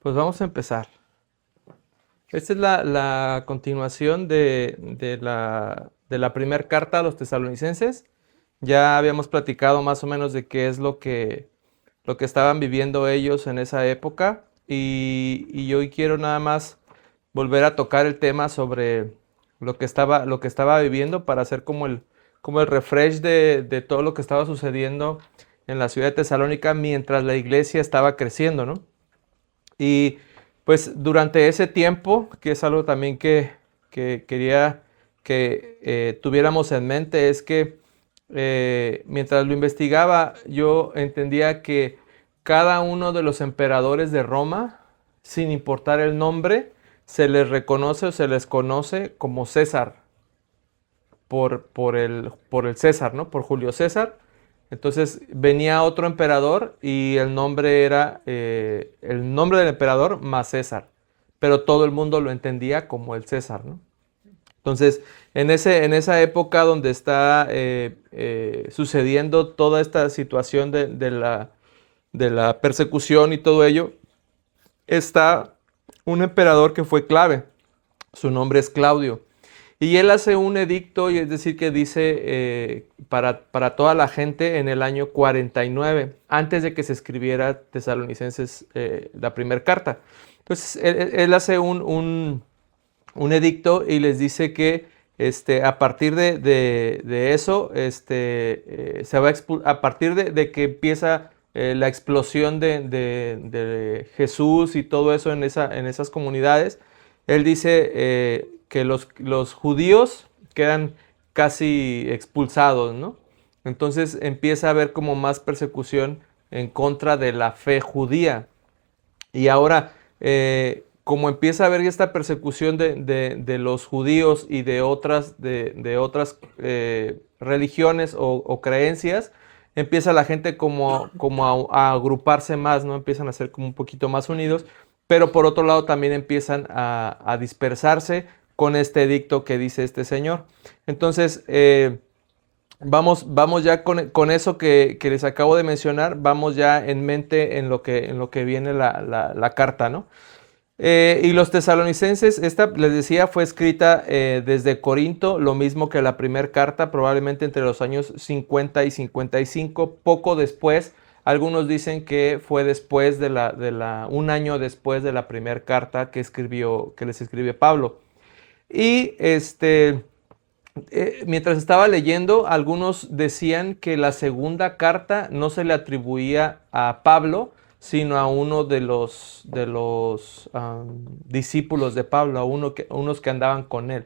Pues vamos a empezar. Esta es la continuación de la primera carta a los tesalonicenses. Ya habíamos platicado más o menos de qué es lo que estaban viviendo ellos en esa época. Y hoy quiero nada más volver a tocar el tema sobre lo que estaba viviendo para hacer como el refresh de todo lo que estaba sucediendo en la ciudad de Tesalónica mientras la iglesia estaba creciendo, ¿no? Y pues durante ese tiempo, que es algo también que quería que tuviéramos en mente, es que mientras lo investigaba, yo entendía que cada uno de los emperadores de Roma, sin importar el nombre, se les reconoce o se les conoce como César por el César, ¿no? Por Julio César. Entonces venía otro emperador y el nombre era el nombre del emperador más César, pero todo el mundo lo entendía como el César, ¿no? Entonces, en esa época donde está sucediendo toda esta situación de la persecución y todo ello, está un emperador que fue clave. Su nombre es Claudio. Y él hace un edicto, y es decir, que dice para toda la gente en el año 49, antes de que se escribiera Tesalonicenses, la primera carta. Entonces, él hace un edicto y les dice que a partir de eso, se va a partir de que empieza la explosión de Jesús y todo eso en esas comunidades, él dice que los judíos quedan casi expulsados, ¿no? Entonces empieza a haber como más persecución en contra de la fe judía. Y ahora, como empieza a haber esta persecución de los judíos y de otras religiones o creencias, empieza la gente como a agruparse más, ¿no? Empiezan a ser como un poquito más unidos, pero por otro lado también empiezan a dispersarse con este edicto que dice este señor. Entonces, vamos ya con eso que les acabo de mencionar, vamos ya en mente en lo que viene la carta, ¿no? Y los tesalonicenses, esta les decía, fue escrita desde Corinto, lo mismo que la primera carta, probablemente entre los años 50 y 55, poco después. Algunos dicen que fue después un año después de la primera carta que les escribe Pablo. Y mientras estaba leyendo, algunos decían que la segunda carta no se le atribuía a Pablo, sino a uno de los discípulos de Pablo, unos que andaban con él.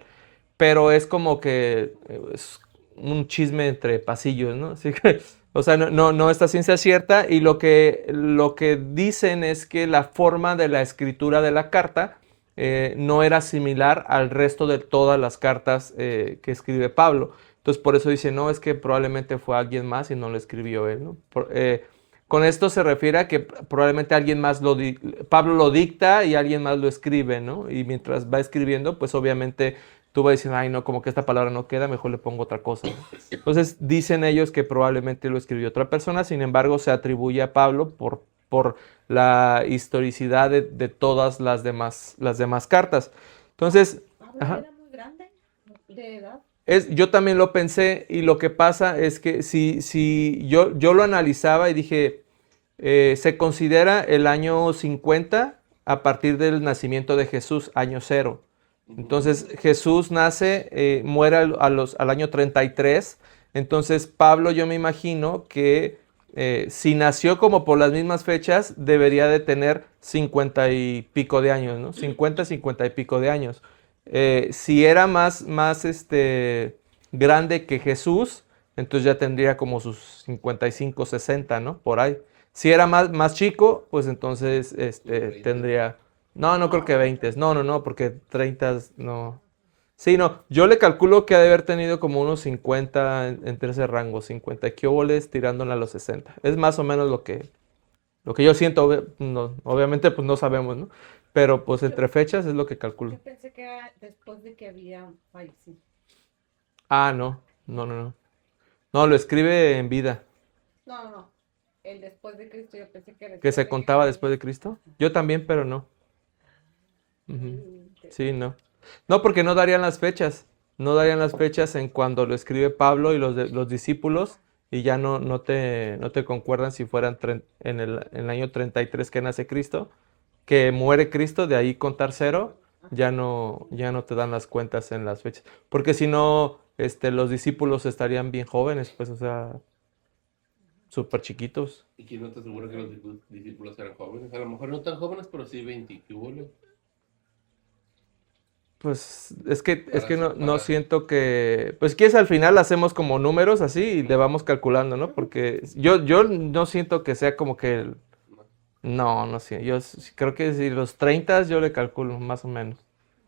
Pero es como que es un chisme entre pasillos, ¿no? Así que, o sea, no está ciencia cierta, y lo que dicen es que la forma de la escritura de la carta no era similar al resto de todas las cartas que escribe Pablo. Entonces, por eso dice, no, es que probablemente fue alguien más y no lo escribió él, ¿no? Con esto se refiere a que probablemente alguien más Pablo lo dicta y alguien más lo escribe, ¿no? Y mientras va escribiendo, pues obviamente tú vas diciendo, ay, no, como que esta palabra no queda, mejor le pongo otra cosa, ¿no? Entonces dicen ellos que probablemente lo escribió otra persona, sin embargo se atribuye a Pablo por la historicidad de todas las demás cartas. Entonces, Pablo ajá, era muy grande de edad. yo también lo pensé, y lo que pasa es que si yo lo analizaba y dije, se considera el año 50 a partir del nacimiento de Jesús, año cero. Entonces Jesús nace, muere al año 33. Entonces Pablo, yo me imagino que si nació como por las mismas fechas, debería de tener 50 y pico de años, ¿no? 50 y pico de años. Si era más grande que Jesús, entonces ya tendría como sus 55, 60, ¿no? Por ahí. Si era más chico, pues entonces Unos 20. tendría. No, no creo que No, 20. No, no, no, porque 30 no. Sí, no. Yo le calculo que ha de haber tenido como unos 50 entre ese rango, 50 quioboles tirándole a los 60. Es más o menos lo que yo siento. Obviamente, pues no sabemos, ¿no? Pero pues yo, entre fechas es lo que calculo. yo pensé que era después de que había fallecido. Ah, no. No, no, no. No, lo escribe en vida. No, no, no. el después de Cristo, yo pensé que era que se después de contaba Jesús. después de Cristo. Yo también, pero no. Ujú. Mm, Sí, no. No, porque no darían las fechas. No darían las fechas en cuando lo escribe Pablo y los discípulos, y ya no te concuerdan si fueran en el año 33 que nace Cristo, que muere Cristo, de ahí contar cero, ya no te dan las cuentas en las fechas. Porque si no, los discípulos estarían bien jóvenes, pues, o sea, súper chiquitos. ¿Y quién no te asegura que los discípulos eran jóvenes? A lo mejor no tan jóvenes, pero sí 20. ¿Qué hubo? Pues es que no, no Para... siento que, pues que es al final hacemos como números así y le vamos calculando, ¿no? Porque yo no siento que sea como que, no, no sé, creo que si los 30 yo le calculo más o menos.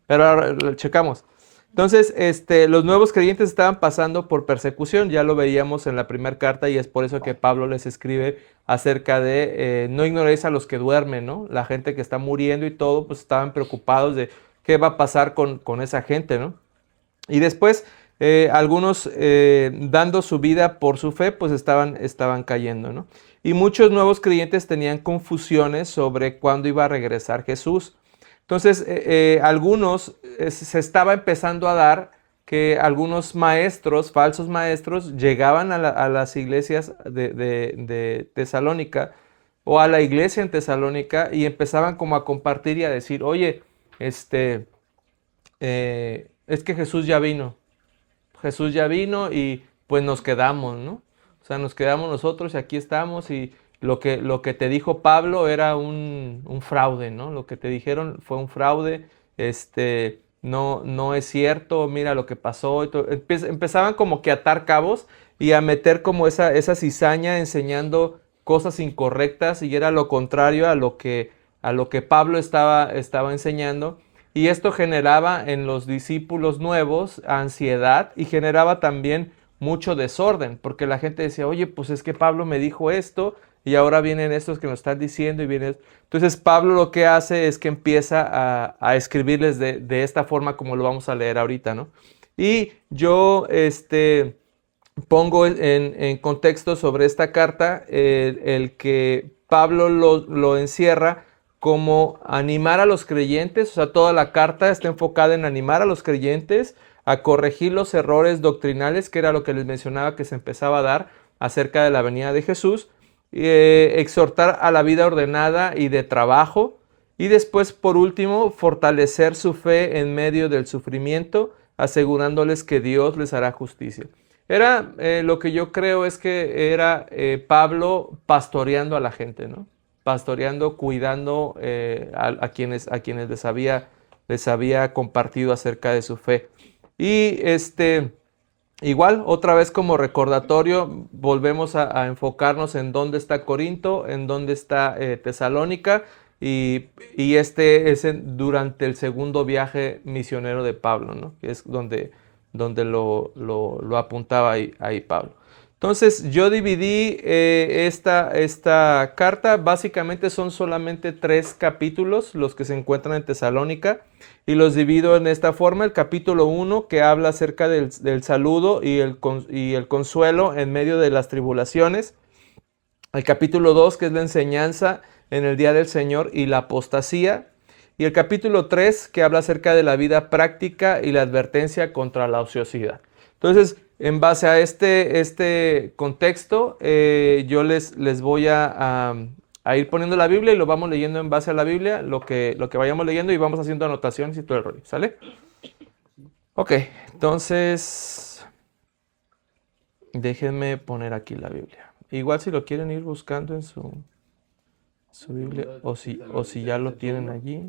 Pero ahora lo checamos. Entonces, los nuevos creyentes estaban pasando por persecución, ya lo veíamos en la primera carta y es por eso que Pablo les escribe acerca de no ignoréis a los que duermen, ¿no? La gente que está muriendo y todo, pues estaban preocupados de qué va a pasar con esa gente, ¿no? Y después, algunos dando su vida por su fe, pues estaban cayendo, ¿no? Y muchos nuevos creyentes tenían confusiones sobre cuándo iba a regresar Jesús. Entonces, algunos se estaba empezando a dar que algunos maestros, falsos maestros, llegaban a las iglesias de Tesalónica o a la iglesia en Tesalónica y empezaban como a compartir y a decir, oye, es que Jesús ya vino y pues nos quedamos, ¿no? O sea, nos quedamos nosotros y aquí estamos y lo que te dijo Pablo era un fraude, ¿no? Lo que te dijeron fue un fraude, no es cierto, mira lo que pasó. Y todo. Empezaban como que a atar cabos y a meter como esa cizaña enseñando cosas incorrectas y era lo contrario a lo que Pablo estaba enseñando. Y esto generaba en los discípulos nuevos ansiedad y generaba también mucho desorden, porque la gente decía, oye, pues es que Pablo me dijo esto y ahora vienen estos que nos están diciendo y vienen... Entonces Pablo lo que hace es que empieza a escribirles de esta forma como lo vamos a leer ahorita, ¿no? Y yo pongo en contexto sobre esta carta el que Pablo lo encierra como animar a los creyentes, o sea, toda la carta está enfocada en animar a los creyentes a corregir los errores doctrinales, que era lo que les mencionaba que se empezaba a dar acerca de la venida de Jesús, exhortar a la vida ordenada y de trabajo, y después, por último, fortalecer su fe en medio del sufrimiento, asegurándoles que Dios les hará justicia. Lo que yo creo es que era Pablo pastoreando a la gente, ¿no? Pastoreando, cuidando a quienes les había compartido acerca de su fe. Y igual, otra vez como recordatorio, volvemos a enfocarnos en dónde está Corinto, en dónde está Tesalónica, y este es durante el segundo viaje misionero de Pablo, ¿no? Que es donde lo apuntaba ahí Pablo. Entonces yo dividí esta carta, básicamente son solamente 3 capítulos los que se encuentran en Tesalónica y los divido en esta forma. El capítulo 1 que habla acerca del saludo y el consuelo en medio de las tribulaciones. El capítulo 2 que es la enseñanza en el día del Señor y la apostasía. Y el capítulo 3 que habla acerca de la vida práctica y la advertencia contra la ociosidad. Entonces, en base a este contexto, yo les voy a ir poniendo la Biblia y lo vamos leyendo en base a la Biblia, lo que vayamos leyendo y vamos haciendo anotaciones y todo el rollo, ¿sale? Ok, entonces, déjenme poner aquí la Biblia. Igual si lo quieren ir buscando en su Biblia o si ya lo tienen allí.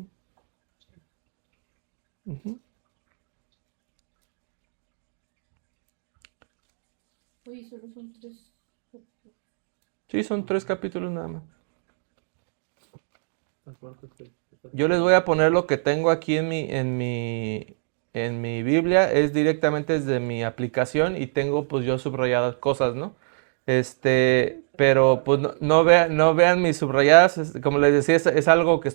Ujú. Oye, solo son 3. Sí, son 3 capítulos nada más. Yo les voy a poner lo que tengo aquí en mi Biblia, es directamente desde mi aplicación y tengo pues yo subrayadas cosas, ¿no? Pero pues no vean mis subrayadas, como les decía, es algo que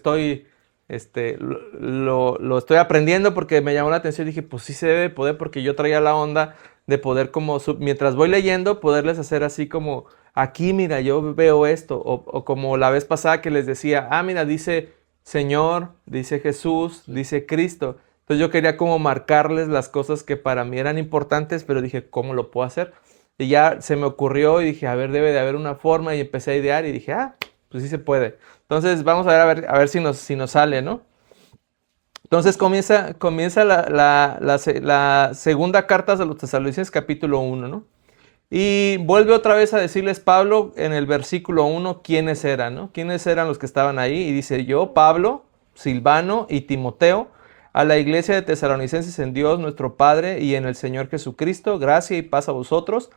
lo estoy aprendiendo porque me llamó la atención y dije, pues sí se debe poder porque yo traía la onda de poder como, mientras voy leyendo, poderles hacer así como aquí mira, yo veo esto, o como la vez pasada que les decía, mira, dice Señor, dice Jesús, dice Cristo. Entonces yo quería como marcarles las cosas que para mí eran importantes, pero dije, ¿cómo lo puedo hacer? Y ya se me ocurrió y dije, a ver, debe de haber una forma y empecé a idear y dije, pues sí se puede. Entonces vamos a ver si nos sale, ¿no? Entonces comienza la segunda carta de los Tesalonicenses, capítulo 1, ¿no? Y vuelve otra vez a decirles Pablo en el versículo 1 quiénes eran, ¿no? Quiénes eran los que estaban ahí. Y dice, yo, Pablo, Silvano y Timoteo, a la iglesia de Tesalonicenses en Dios nuestro Padre y en el Señor Jesucristo, gracia y paz a vosotros,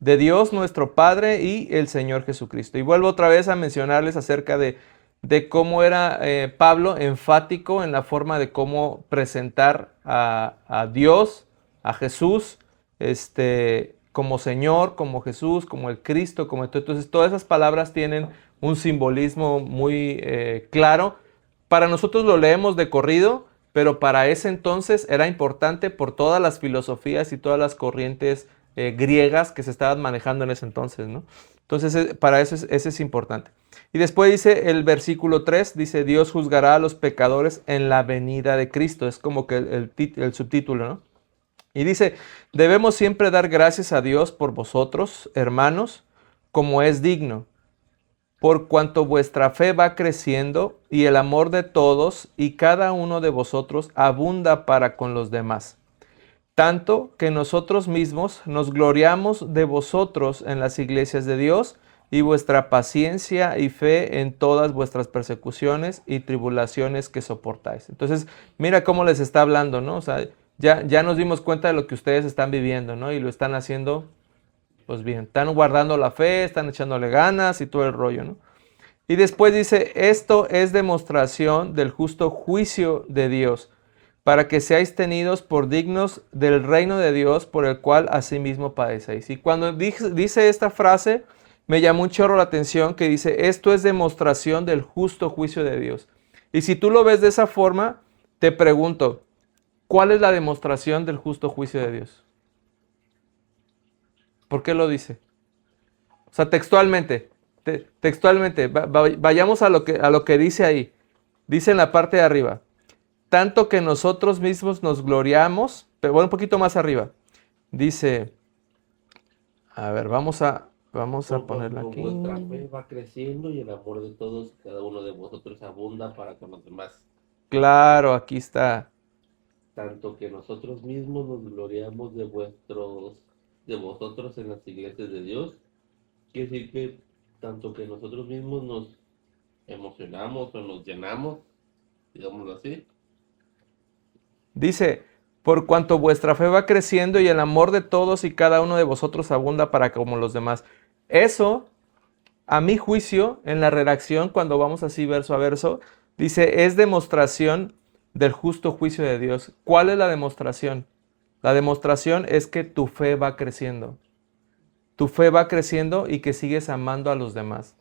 de Dios nuestro Padre y el Señor Jesucristo. Y vuelvo otra vez a mencionarles acerca de cómo era Pablo enfático en la forma de cómo presentar a Dios, a Jesús, como Señor, como Jesús, como el Cristo, como esto. Entonces todas esas palabras tienen un simbolismo muy claro. Para nosotros lo leemos de corrido, pero para ese entonces era importante por todas las filosofías y todas las corrientes griegas que se estaban manejando en ese entonces, ¿no? Entonces para eso ese es importante. Y después dice el versículo 3, dice, Dios juzgará a los pecadores en la venida de Cristo. Es como que el subtítulo, ¿no? Y dice, debemos siempre dar gracias a Dios por vosotros, hermanos, como es digno, por cuanto vuestra fe va creciendo y el amor de todos y cada uno de vosotros abunda para con los demás. Tanto que nosotros mismos nos gloriamos de vosotros en las iglesias de Dios y vuestra paciencia y fe en todas vuestras persecuciones y tribulaciones que soportáis. Entonces, mira cómo les está hablando, ¿no? O sea, ya nos dimos cuenta de lo que ustedes están viviendo, ¿no? Y lo están haciendo, pues bien, están guardando la fe, están echándole ganas y todo el rollo, ¿no? Y después dice, esto es demostración del justo juicio de Dios, para que seáis tenidos por dignos del reino de Dios, por el cual asimismo padecéis. Y cuando dice esta frase, me llamó un chorro la atención que dice, esto es demostración del justo juicio de Dios. Y si tú lo ves de esa forma, te pregunto, ¿cuál es la demostración del justo juicio de Dios? ¿Por qué lo dice? O sea, textualmente, vayamos a lo que dice ahí. Dice en la parte de arriba, tanto que nosotros mismos nos gloriamos, pero bueno, un poquito más arriba. Dice, a ver, vamos a ponerla aquí. Vuestra fe va creciendo y el amor de todos y cada uno de vosotros abunda para con los demás. Claro, aquí está. Tanto que nosotros mismos nos gloriamos de vosotros en las iglesias de Dios. Quiere decir que tanto que nosotros mismos nos emocionamos o nos llenamos, digámoslo así. Dice, por cuanto vuestra fe va creciendo y el amor de todos y cada uno de vosotros abunda para como los demás. Eso, a mi juicio, en la redacción, cuando vamos así verso a verso, dice, es demostración del justo juicio de Dios. ¿Cuál es la demostración? La demostración es que tu fe va creciendo. Tu fe va creciendo y que sigues amando a los demás.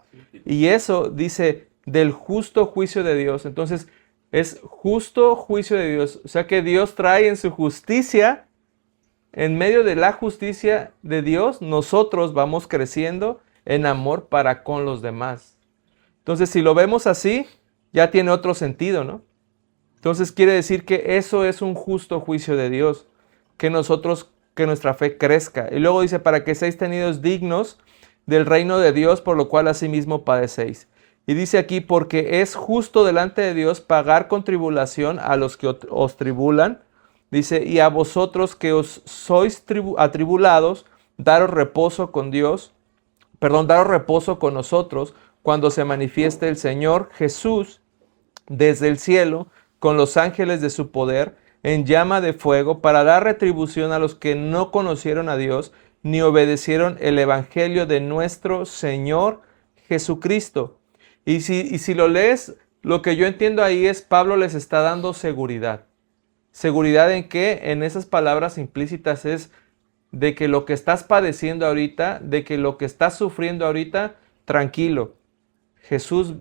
Y eso dice del justo juicio de Dios. Entonces, es justo juicio de Dios. O sea que Dios trae en su justicia, en medio de la justicia de Dios, nosotros vamos creciendo en amor para con los demás. Entonces, si lo vemos así, ya tiene otro sentido, ¿no? Entonces quiere decir que eso es un justo juicio de Dios, que nuestra fe crezca. Y luego dice, para que seáis tenidos dignos del reino de Dios, por lo cual asimismo padecéis. Y dice aquí, porque es justo delante de Dios pagar con tribulación a los que os tribulan. Dice, y a vosotros que os sois atribulados, daros reposo con Dios, daros reposo con nosotros, cuando se manifieste el Señor Jesús desde el cielo, con los ángeles de su poder, en llama de fuego, para dar retribución a los que no conocieron a Dios, ni obedecieron el evangelio de nuestro Señor Jesucristo. Y si lo lees, lo que yo entiendo ahí es Pablo les está dando seguridad. ¿Seguridad en qué? En esas palabras implícitas es de que lo que estás padeciendo ahorita, de que lo que estás sufriendo ahorita, tranquilo. Jesús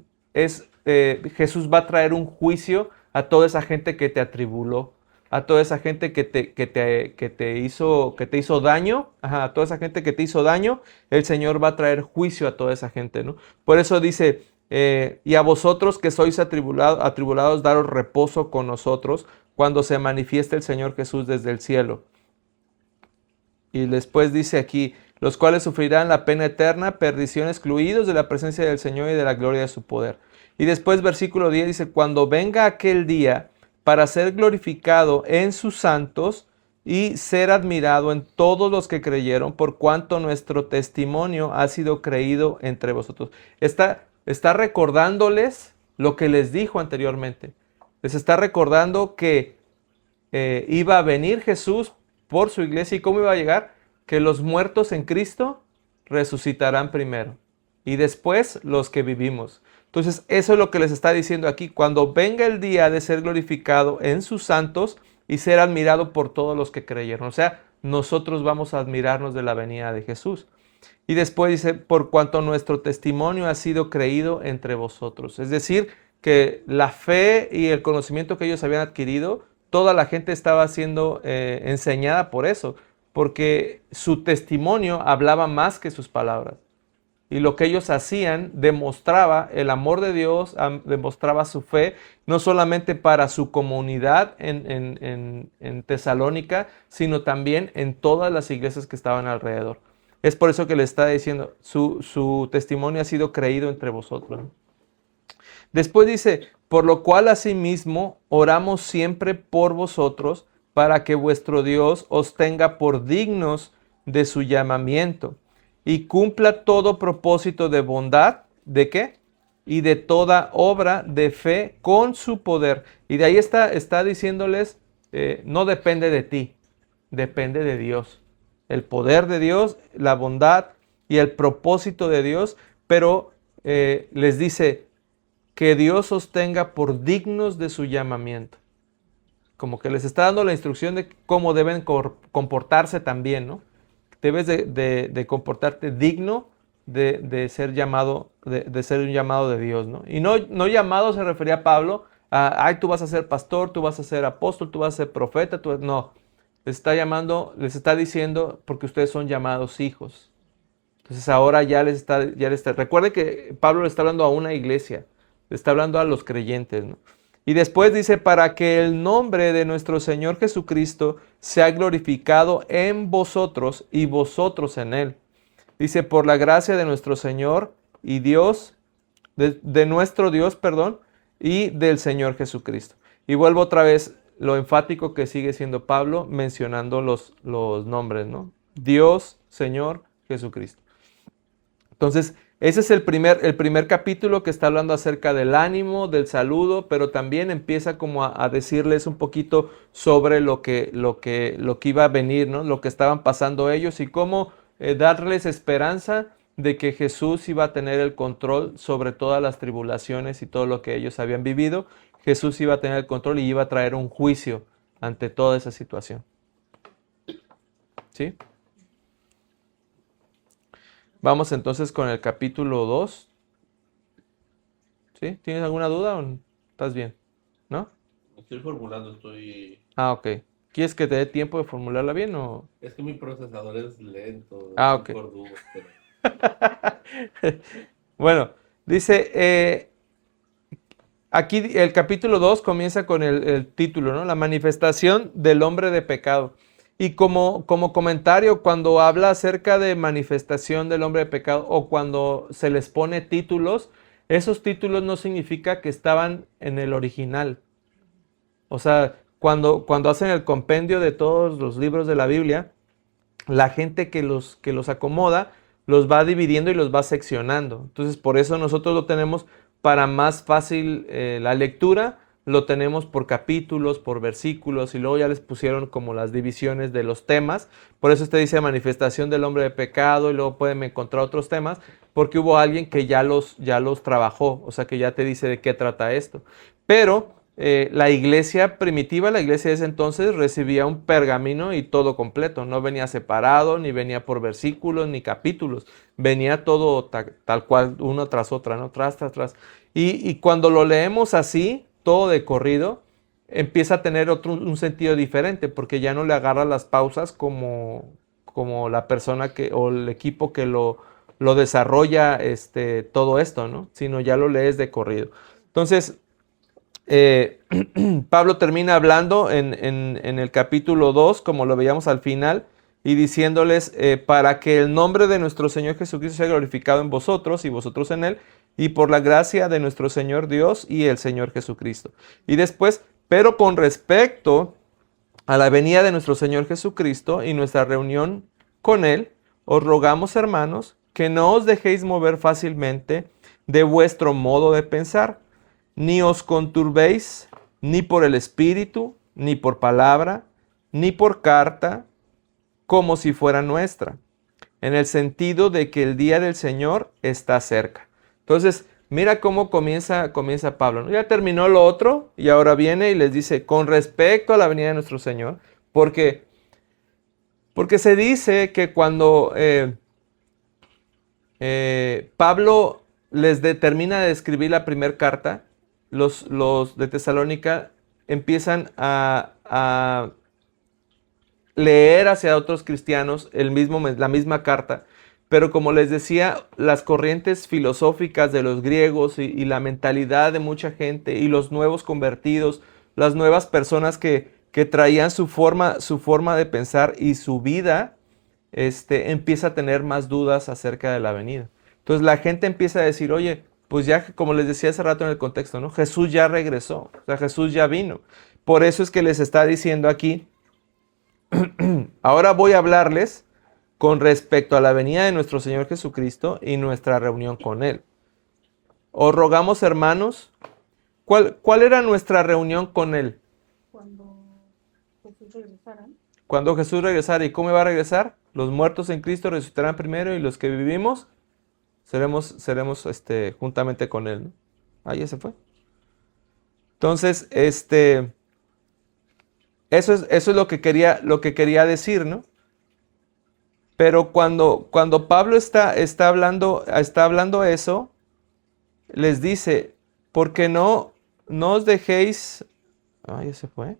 va a traer un juicio a toda esa gente que te atribuló. a toda esa gente que te hizo daño, ajá, a toda esa gente que te hizo daño, el Señor va a traer juicio a toda esa gente, ¿no? Por eso dice, y a vosotros que sois atribulados, daros reposo con nosotros cuando se manifieste el Señor Jesús desde el cielo. Y después dice aquí, los cuales sufrirán la pena eterna, perdición, excluidos de la presencia del Señor y de la gloria de su poder. Y después versículo 10 dice, cuando venga aquel día para ser glorificado en sus santos y ser admirado en todos los que creyeron, por cuanto nuestro testimonio ha sido creído entre vosotros. Está recordándoles lo que les dijo anteriormente. Les está recordando que iba a venir Jesús por su iglesia. ¿Y cómo iba a llegar? Que los muertos en Cristo resucitarán primero y después los que vivimos. Entonces, eso es lo que les está diciendo aquí. Cuando venga el día de ser glorificado en sus santos y ser admirado por todos los que creyeron. O sea, nosotros vamos a admirarnos de la venida de Jesús. Y después dice, por cuanto nuestro testimonio ha sido creído entre vosotros. Es decir, que la fe y el conocimiento que ellos habían adquirido, toda la gente estaba siendo enseñada por eso, porque su testimonio hablaba más que sus palabras. Y lo que ellos hacían demostraba el amor de Dios, demostraba su fe, no solamente para su comunidad en Tesalónica, sino también en todas las iglesias que estaban alrededor. Es por eso que le está diciendo, su testimonio ha sido creído entre vosotros. Después dice, por lo cual asimismo oramos siempre por vosotros, para que vuestro Dios os tenga por dignos de su llamamiento y cumpla todo propósito de bondad, ¿de qué? Y de toda obra de fe con su poder. Y de ahí está diciéndoles, no depende de ti, depende de Dios. El poder de Dios, la bondad y el propósito de Dios, pero les dice que Dios os tenga por dignos de su llamamiento. Como que les está dando la instrucción de cómo deben comportarse también, ¿no? Debes de comportarte digno de ser llamado, de ser un llamado de Dios, ¿no? Y no llamado se refería a Pablo a, ay, tú vas a ser pastor, tú vas a ser apóstol, tú vas a ser profeta, no. Les está llamando, les está diciendo porque ustedes son llamados hijos. Entonces ahora ya les está. Recuerde que Pablo le está hablando a una iglesia, le está hablando a los creyentes, ¿no? Y después dice, para que el nombre de nuestro Señor Jesucristo sea glorificado en vosotros y vosotros en Él. Dice, por la gracia de nuestro Señor y Dios, de nuestro Dios, perdón, y del Señor Jesucristo. Y vuelvo otra vez, lo enfático que sigue siendo Pablo mencionando los nombres, ¿no? Dios, Señor, Jesucristo. Entonces, ese es el primer capítulo que está hablando acerca del ánimo, del saludo, pero también empieza como a decirles un poquito sobre lo que iba a venir, ¿no? Lo que estaban pasando ellos y cómo darles esperanza de que Jesús iba a tener el control sobre todas las tribulaciones y todo lo que ellos habían vivido. Jesús iba a tener el control y iba a traer un juicio ante toda esa situación. ¿Sí? Vamos entonces con el capítulo 2. ¿Sí? ¿Tienes alguna duda o estás bien? ¿No? Estoy formulando, estoy... Ah, ok. ¿Quieres que te dé tiempo de formularla bien o...? Es que mi procesador es lento, Ah, es ok. un Cordúo, pero... Bueno, dice, aquí el capítulo 2 comienza con el título, ¿no? La manifestación del hombre de pecado. Y como comentario, cuando habla acerca de manifestación del hombre de pecado o cuando se les pone títulos, esos títulos no significa que estaban en el original. O sea, cuando hacen el compendio de todos los libros de la Biblia, la gente que los acomoda los va dividiendo y los va seccionando. Entonces, por eso nosotros lo tenemos para más fácil la lectura, lo tenemos por capítulos, por versículos, y luego ya les pusieron como las divisiones de los temas. Por eso usted dice manifestación del hombre de pecado, y luego pueden encontrar otros temas, porque hubo alguien que ya los trabajó, o sea que ya te dice de qué trata esto. Pero la iglesia primitiva, la iglesia de ese entonces, recibía un pergamino y todo completo. No venía separado, ni venía por versículos, ni capítulos. Venía todo tal cual, uno tras otra, ¿no? Tras. Y cuando lo leemos así, todo de corrido, empieza a tener un sentido diferente, porque ya no le agarra las pausas como la persona o el equipo que lo desarrolla todo esto, ¿no? Sino ya lo lees de corrido. Entonces, eh, Pablo termina hablando en el capítulo 2, como lo veíamos al final, y diciéndoles, para que el nombre de nuestro Señor Jesucristo sea glorificado en vosotros y vosotros en Él, y por la gracia de nuestro Señor Dios y el Señor Jesucristo. Y después, pero con respecto a la venida de nuestro Señor Jesucristo y nuestra reunión con Él, os rogamos, hermanos, que no os dejéis mover fácilmente de vuestro modo de pensar, ni os conturbéis ni por el Espíritu, ni por palabra, ni por carta, como si fuera nuestra, en el sentido de que el día del Señor está cerca. Entonces, mira cómo comienza Pablo, ¿no? Ya terminó lo otro y ahora viene y les dice, con respecto a la venida de nuestro Señor, porque, porque se dice que cuando Pablo termina de escribir la primera carta, los de Tesalónica empiezan a leer hacia otros cristianos la misma carta, pero como les decía, las corrientes filosóficas de los griegos y la mentalidad de mucha gente y los nuevos convertidos, las nuevas personas que traían su forma de pensar y su vida, empieza a tener más dudas acerca de la venida. Entonces la gente empieza a decir, oye, pues ya, como les decía hace rato en el contexto, ¿no? Jesús ya regresó, o sea, Jesús ya vino. Por eso es que les está diciendo aquí, ahora voy a hablarles con respecto a la venida de nuestro Señor Jesucristo y nuestra reunión con Él. Os rogamos, hermanos, ¿cuál era nuestra reunión con Él? Cuando Jesús regresara. Cuando Jesús regresara. ¿Y cómo iba a regresar? Los muertos en Cristo resucitarán primero y los que vivimos seremos juntamente con Él, ¿no? Ahí se fue. Entonces, eso es lo que quería decir, ¿no? Pero cuando Pablo está hablando eso, les dice, porque no os dejéis. Ya se fue.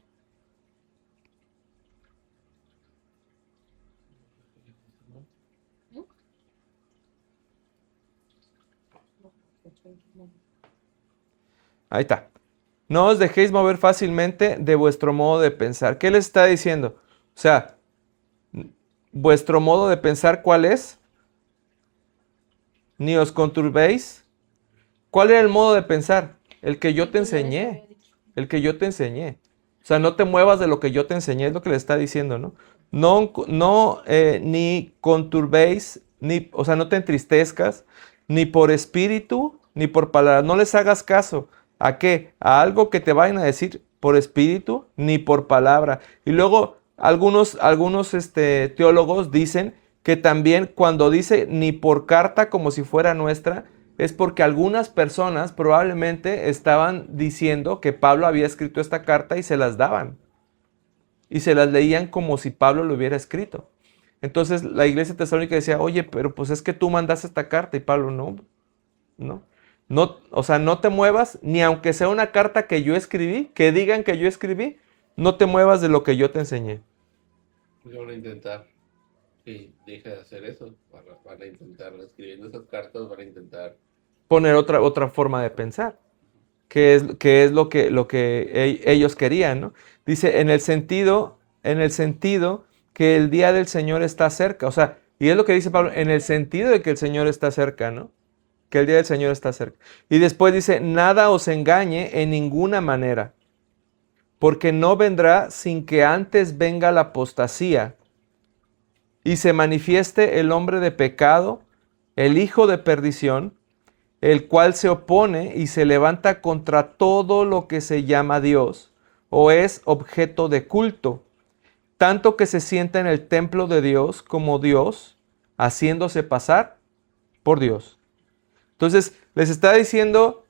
Ahí está. No os dejéis mover fácilmente de vuestro modo de pensar. ¿Qué les está diciendo? O sea, vuestro modo de pensar, ¿cuál es? Ni os conturbéis. ¿Cuál era el modo de pensar? El que yo te enseñé. El que yo te enseñé. O sea, no te muevas de lo que yo te enseñé, es lo que le está diciendo, ¿no? No, ni conturbéis, o sea, no te entristezcas, ni por espíritu, ni por palabra. No les hagas caso. ¿A qué? A algo que te vayan a decir por espíritu, ni por palabra. Y luego algunos teólogos dicen que también cuando dice ni por carta como si fuera nuestra, es porque algunas personas probablemente estaban diciendo que Pablo había escrito esta carta y se las daban. Y se las leían como si Pablo lo hubiera escrito. Entonces la iglesia tesalónica decía, oye, pero pues es que tú mandaste esta carta. Y Pablo, no, o sea, no te muevas, ni aunque sea una carta que yo escribí, que digan que yo escribí, no te muevas de lo que yo te enseñé. Yo voy a intentar que deje de hacer eso. Van a intentar, escribiendo esas cartas, van a intentar Poner otra forma de pensar, que es lo que ellos querían, ¿no? Dice, en el sentido que el día del Señor está cerca. O sea, y es lo que dice Pablo, en el sentido de que el Señor está cerca, ¿no? Que el día del Señor está cerca. Y después dice, nada os engañe en ninguna manera, porque no vendrá sin que antes venga la apostasía y se manifieste el hombre de pecado, el hijo de perdición, el cual se opone y se levanta contra todo lo que se llama Dios o es objeto de culto, tanto que se sienta en el templo de Dios como Dios, haciéndose pasar por Dios. Entonces, les está diciendo,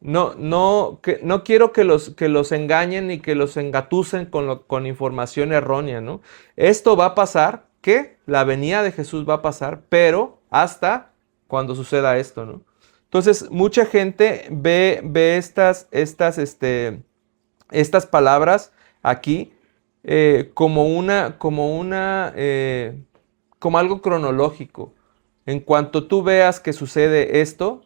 no quiero que los engañen ni que los engatusen con información errónea, ¿no? Esto va a pasar, que la venida de Jesús va a pasar, pero hasta cuando suceda esto, ¿no? Entonces, mucha gente ve estas estas palabras aquí como algo cronológico. En cuanto tú veas que sucede esto,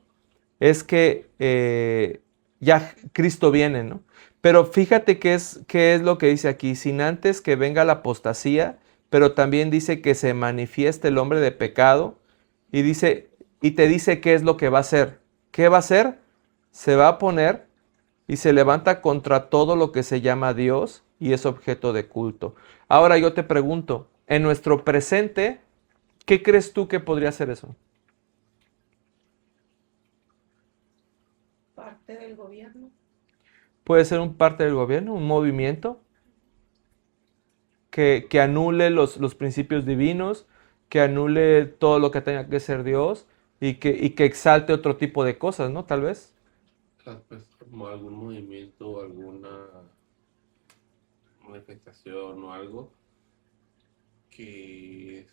es que ya Cristo viene, ¿no? Pero fíjate qué es lo que dice aquí, sin antes que venga la apostasía, pero también dice que se manifieste el hombre de pecado y dice, y te dice qué es lo que va a hacer. ¿Qué va a hacer? Se va a poner y se levanta contra todo lo que se llama Dios y es objeto de culto. Ahora yo te pregunto, en nuestro presente, ¿qué crees tú que podría ser eso? Parte del gobierno. Puede ser un parte del gobierno, un movimiento que anule los principios divinos, que anule todo lo que tenga que ser Dios y que exalte otro tipo de cosas, ¿no? Tal vez. Pues, como algún movimiento, alguna manifestación o algo que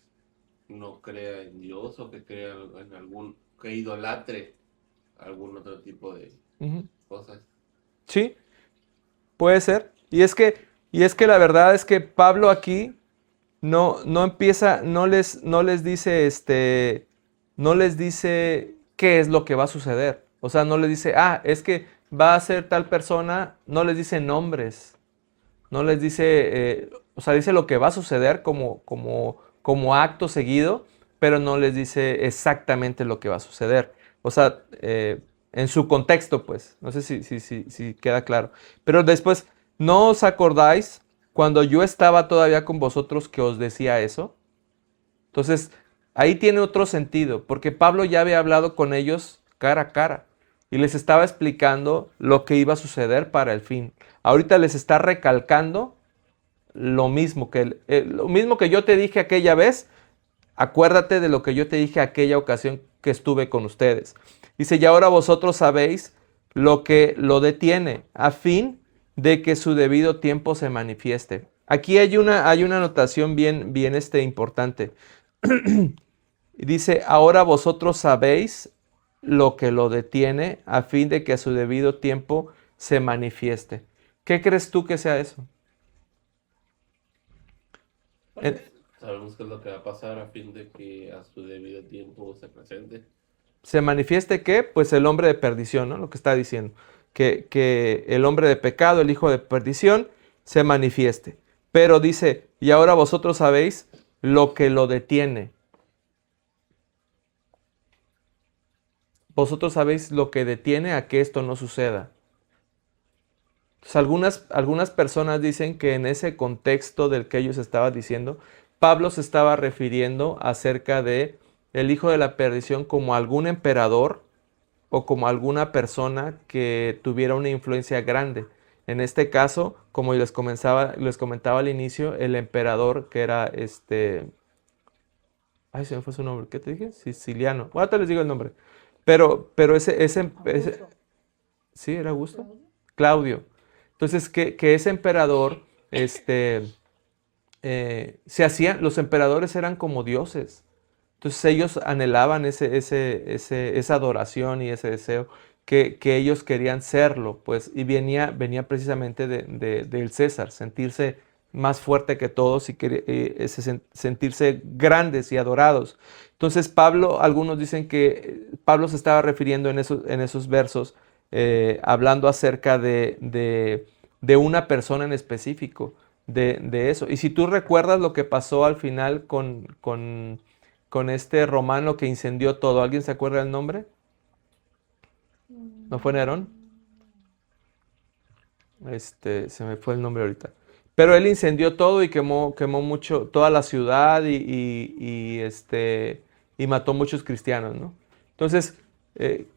no crea en Dios o que crea en que idolatre algún otro tipo de Ujú. cosas. Sí, puede ser. Y es que la verdad es que Pablo aquí no empieza, no les dice, no les dice qué es lo que va a suceder. O sea, no les dice, es que va a ser tal persona, no les dice nombres, no les dice, o sea, dice lo que va a suceder como acto seguido, pero no les dice exactamente lo que va a suceder. O sea, en su contexto, pues, no sé si queda claro. Pero después, ¿no os acordáis cuando yo estaba todavía con vosotros que os decía eso? Entonces, ahí tiene otro sentido, porque Pablo ya había hablado con ellos cara a cara y les estaba explicando lo que iba a suceder para el fin. Ahorita les está recalcando lo mismo que yo te dije aquella vez, acuérdate de lo que yo te dije aquella ocasión que estuve con ustedes. Dice, y ahora vosotros sabéis lo que lo detiene, a fin de que su debido tiempo se manifieste. Aquí hay una anotación bien importante. Dice, ahora vosotros sabéis lo que lo detiene, a fin de que a su debido tiempo se manifieste. ¿Qué crees tú que sea eso? En- Sabemos qué es lo que va a pasar a fin de que a su debido tiempo se presente. ¿Se manifieste qué? Pues el hombre de perdición, ¿no? Lo que está diciendo. Que el hombre de pecado, el hijo de perdición, se manifieste. Pero dice, y ahora vosotros sabéis lo que lo detiene. Vosotros sabéis lo que detiene a que esto no suceda. Entonces, algunas personas dicen que en ese contexto del que ellos estaban diciendo, Pablo se estaba refiriendo acerca de el hijo de la perdición como algún emperador o como alguna persona que tuviera una influencia grande. En este caso, como les comentaba al inicio, el emperador que era ay, se me fue su nombre, ¿qué te dije? Siciliano. Ahora te les digo el nombre. Pero Augusto. sí, era Augusto. Claudio. Claudio. Entonces, que ese emperador, los emperadores eran como dioses. Entonces ellos anhelaban esa adoración y ese deseo que ellos querían serlo, pues, y venía precisamente del César, sentirse más fuerte que todos y sentirse grandes y adorados. Entonces Pablo, algunos dicen que Pablo se estaba refiriendo en esos versos, hablando acerca de una persona en específico, de eso. Y si tú recuerdas lo que pasó al final con este romano que incendió todo. ¿Alguien se acuerda del nombre? ¿No fue Nerón? Se me fue el nombre ahorita. Pero él incendió todo y quemó mucho, toda la ciudad y mató muchos cristianos, ¿no? Entonces,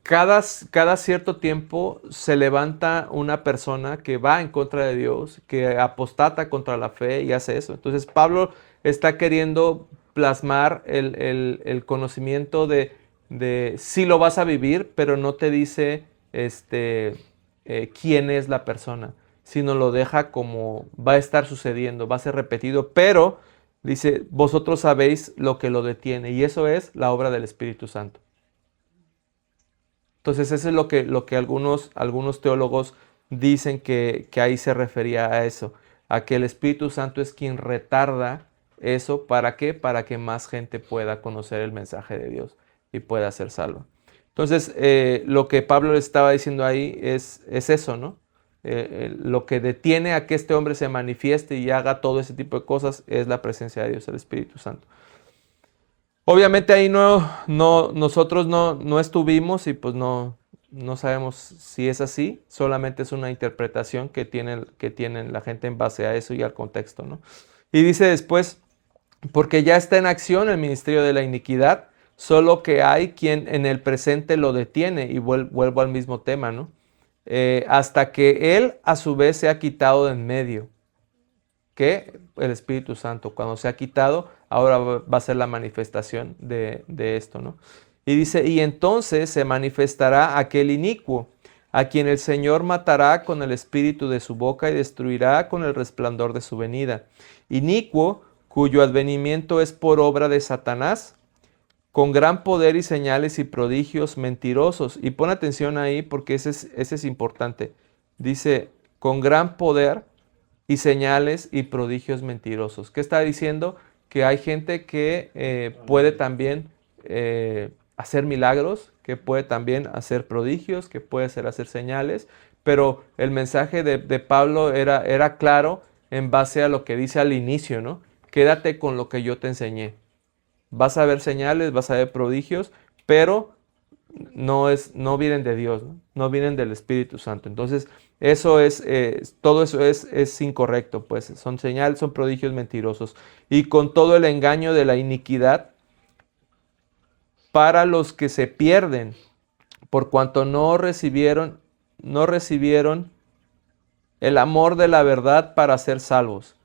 cada cierto tiempo se levanta una persona que va en contra de Dios, que apostata contra la fe y hace eso. Entonces, Pablo está queriendo plasmar el conocimiento de si lo vas a vivir, pero no te dice quién es la persona, sino lo deja como va a estar sucediendo, va a ser repetido, pero dice, vosotros sabéis lo que lo detiene, y eso es la obra del Espíritu Santo. Entonces, eso es lo que algunos teólogos dicen que ahí se refería a eso, a que el Espíritu Santo es quien retarda eso. ¿Para qué? Para que más gente pueda conocer el mensaje de Dios y pueda ser salva. Entonces, lo que Pablo le estaba diciendo ahí es eso, ¿no? Lo que detiene a que este hombre se manifieste y haga todo ese tipo de cosas es la presencia de Dios, el Espíritu Santo. Obviamente ahí nosotros no estuvimos y pues no sabemos si es así, solamente es una interpretación que tienen la gente en base a eso y al contexto, ¿no? Y dice después, porque ya está en acción el ministerio de la iniquidad, solo que hay quien en el presente lo detiene, y vuelvo al mismo tema, ¿no? Hasta que él a su vez se ha quitado de en medio, que el Espíritu Santo, cuando se ha quitado, ahora va a ser la manifestación de esto, ¿no? Y dice, y entonces se manifestará aquel inicuo, a quien el Señor matará con el espíritu de su boca y destruirá con el resplandor de su venida. Inicuo, cuyo advenimiento es por obra de Satanás, con gran poder y señales y prodigios mentirosos. Y pon atención ahí porque ese es importante. Dice, con gran poder y señales y prodigios mentirosos. ¿Qué está diciendo? Que hay gente que puede también hacer milagros, que puede también hacer prodigios, que puede hacer señales, pero el mensaje de Pablo era claro en base a lo que dice al inicio, ¿no? Quédate con lo que yo te enseñé. Vas a ver señales, vas a ver prodigios, pero no vienen de Dios, ¿no? No vienen del Espíritu Santo. Entonces, todo eso es incorrecto, pues son señales, son prodigios mentirosos. Y con todo el engaño de la iniquidad para los que se pierden, por cuanto no recibieron el amor de la verdad para ser salvos.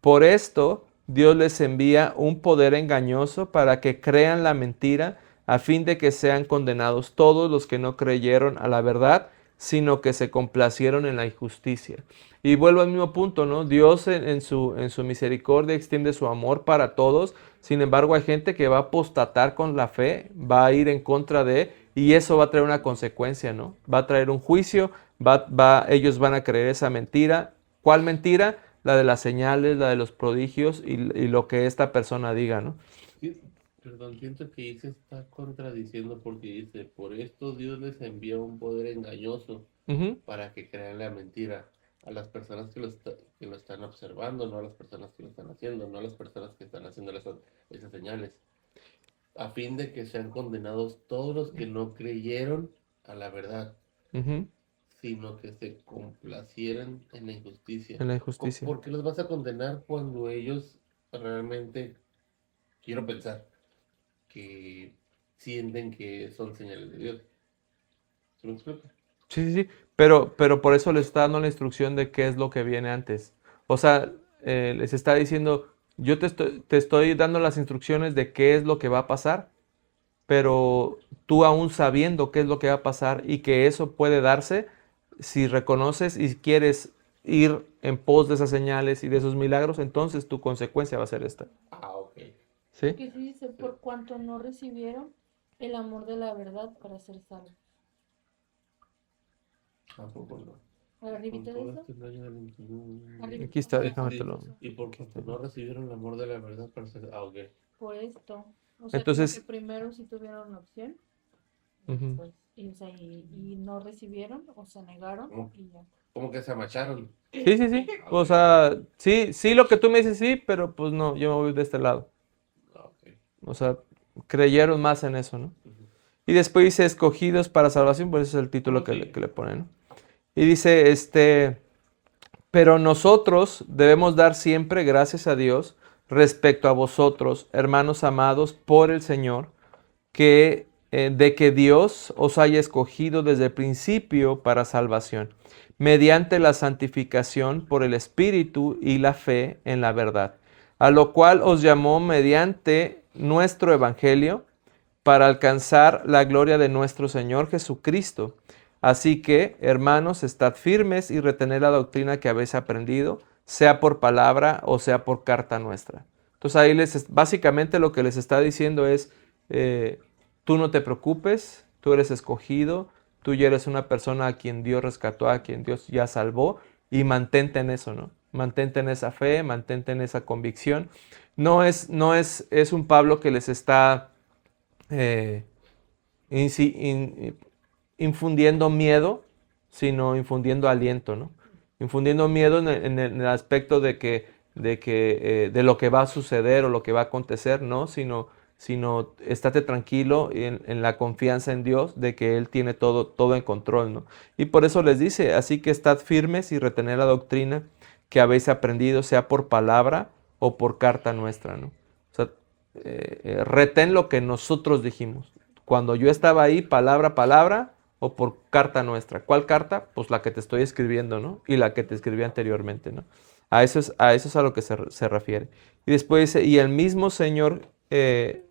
Por esto, Dios les envía un poder engañoso para que crean la mentira, a fin de que sean condenados todos los que no creyeron a la verdad, sino que se complacieron en la injusticia. Y vuelvo al mismo punto, ¿no? Dios en su misericordia extiende su amor para todos. Sin embargo, hay gente que va a apostatar con la fe, va a ir en contra y eso va a traer una consecuencia, ¿no? Va a traer un juicio, ellos van a creer esa mentira. ¿Cuál mentira? La de las señales, la de los prodigios y lo que esta persona diga, ¿no? Sí, perdón, siento que ahí se está contradiciendo porque dice, por esto Dios les envía un poder engañoso Ujú. para que crean la mentira a las personas que lo están observando, no a las personas que lo están haciendo, no a las personas que están haciendo esas señales, a fin de que sean condenados todos los que no creyeron a la verdad, Ujú. sino que se complacieran en la injusticia. En la injusticia. ¿Por qué los vas a condenar cuando ellos realmente, quiero pensar, que sienten que son señales de Dios? ¿Se me explica? Sí, sí, sí. Pero por eso les está dando la instrucción de qué es lo que viene antes. O sea, les está diciendo, yo te estoy dando las instrucciones de qué es lo que va a pasar, pero tú aún sabiendo qué es lo que va a pasar y que eso puede darse, si reconoces y quieres ir en pos de esas señales y de esos milagros, entonces tu consecuencia va a ser esta. Ah, ok. ¿Sí? Que sí dice, por cuanto no recibieron el amor de la verdad para ser salvos. Tampoco no. Arribita de Con todo eso. este año del 21. Aquí está, Ajá, déjame te Sí, lo. y por Aquí cuanto está. no recibieron el amor de la verdad para ser. Ah, ok. por esto. O sea, como que Entonces, primero sí tuvieron la opción, ujú. pues, y no recibieron o se negaron ¿Cómo, y ya. cómo que se amacharon? Sí, sí, sí. Ah, O ok. sea, sí, sí, lo que tú me dices, sí, pero pues no, yo me voy de este lado. Ah, ok. O sea, creyeron más en eso, ¿no? Ujú. Y después dice escogidos para salvación, pues ese es el título No, que le, sí. que le ponen, ¿no? Y dice, pero nosotros debemos dar siempre gracias a Dios respecto a vosotros, hermanos amados, por el Señor, de que Dios os haya escogido desde el principio para salvación, mediante la santificación por el Espíritu y la fe en la verdad, a lo cual os llamó mediante nuestro Evangelio para alcanzar la gloria de nuestro Señor Jesucristo. Así que, hermanos, estad firmes y retened la doctrina que habéis aprendido, sea por palabra o sea por carta nuestra. Entonces ahí básicamente lo que les está diciendo es, tú no te preocupes, tú eres escogido, Tú ya eres una persona a quien Dios rescató, a quien Dios ya salvó, y mantente en eso, ¿no? Mantente en esa fe, mantente en esa convicción. Es un Pablo que les está eh, infundiendo miedo, sino infundiendo aliento, ¿no? Infundiendo miedo en el aspecto de lo que va a suceder o lo que va a acontecer, ¿no? Sino estate tranquilo en la confianza en Dios de que Él tiene todo en control, ¿no? Y por eso les dice, así que estad firmes y retened la doctrina que habéis aprendido, sea por palabra o por carta nuestra, ¿no? O sea, retén lo que nosotros dijimos. Cuando yo estaba ahí, palabra a palabra, o por carta nuestra. ¿Cuál carta? Pues la que te estoy escribiendo, ¿no? Y la que te escribí anteriormente, ¿no? A eso es a lo que se refiere. Y después dice, y el mismo Señor,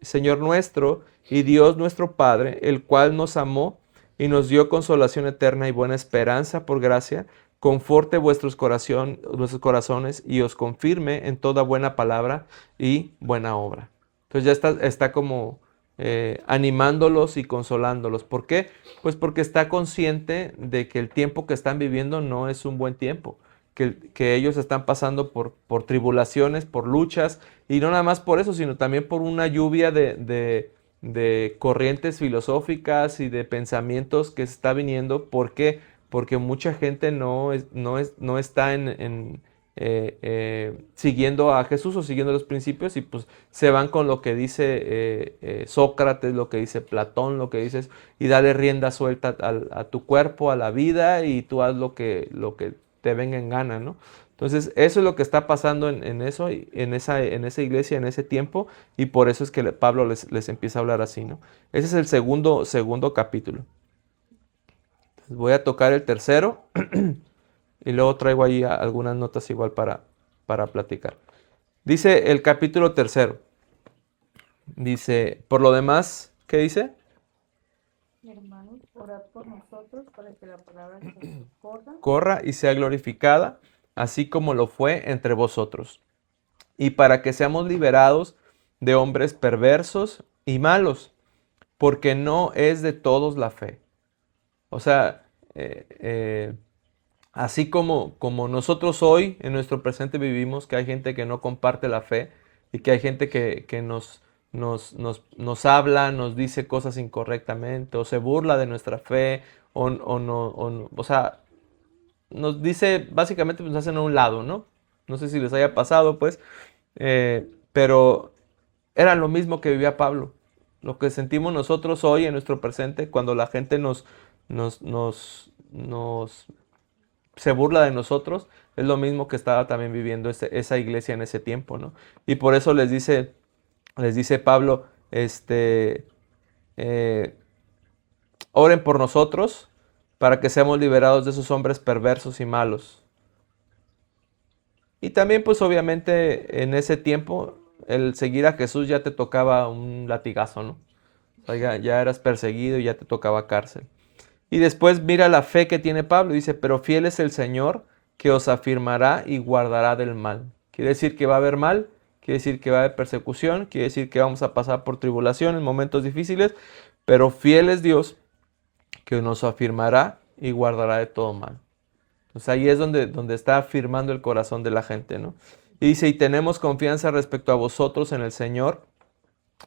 Señor nuestro y Dios nuestro Padre, el cual nos amó y nos dio consolación eterna y buena esperanza por gracia, conforte vuestros corazones y os confirme en toda buena palabra y buena obra. Entonces ya está como animándolos y consolándolos. ¿Por qué? Pues porque está consciente de que el tiempo que están viviendo no es un buen tiempo, que ellos están pasando por tribulaciones, por luchas, y no nada más por eso, sino también por una lluvia de corrientes filosóficas y de pensamientos que se está viniendo. ¿Por qué? Porque mucha gente no está siguiendo a Jesús o siguiendo los principios, y pues se van con lo que dice Sócrates, lo que dice Platón, lo que dices, y dale rienda suelta a tu cuerpo, a la vida, y tú haz lo que te venga en gana, ¿no? Entonces, eso es lo que está pasando en eso, en esa iglesia, en ese tiempo, y por eso es que Pablo les empieza a hablar así, ¿no? Ese es el segundo capítulo. Entonces, voy a tocar el tercero y luego traigo ahí algunas notas igual para platicar. Dice el capítulo tercero. Dice, por lo demás, ¿qué dice? Hermanos, orad por nosotros para que la palabra se corra. Corra y sea glorificada, así como lo fue entre vosotros, y para que seamos liberados de hombres perversos y malos, porque no es de todos la fe. O sea, así como nosotros hoy en nuestro presente vivimos, que hay gente que no comparte la fe y que hay gente que nos habla, nos dice cosas incorrectamente o se burla de nuestra fe o sea, nos dice, básicamente pues, nos hacen a un lado, ¿no? No sé si les haya pasado, pues, pero era lo mismo que vivía Pablo. Lo que sentimos nosotros hoy en nuestro presente, cuando la gente nos se burla de nosotros, es lo mismo que estaba también viviendo esa iglesia en ese tiempo, ¿no? Y por eso les dice Pablo, eh, oren por nosotros para que seamos liberados de esos hombres perversos y malos. Y también, pues obviamente, en ese tiempo, el seguir a Jesús ya te tocaba un latigazo, ¿no? O sea, ya eras perseguido y ya te tocaba cárcel. Y después mira la fe que tiene Pablo. Dice, pero fiel es el Señor que os afirmará y guardará del mal. Quiere decir que va a haber mal, quiere decir que va a haber persecución, quiere decir que vamos a pasar por tribulación en momentos difíciles, pero fiel es Dios que nos afirmará y guardará de todo mal. Entonces ahí es donde está afirmando el corazón de la gente, ¿no? Y dice, y tenemos confianza respecto a vosotros en el Señor,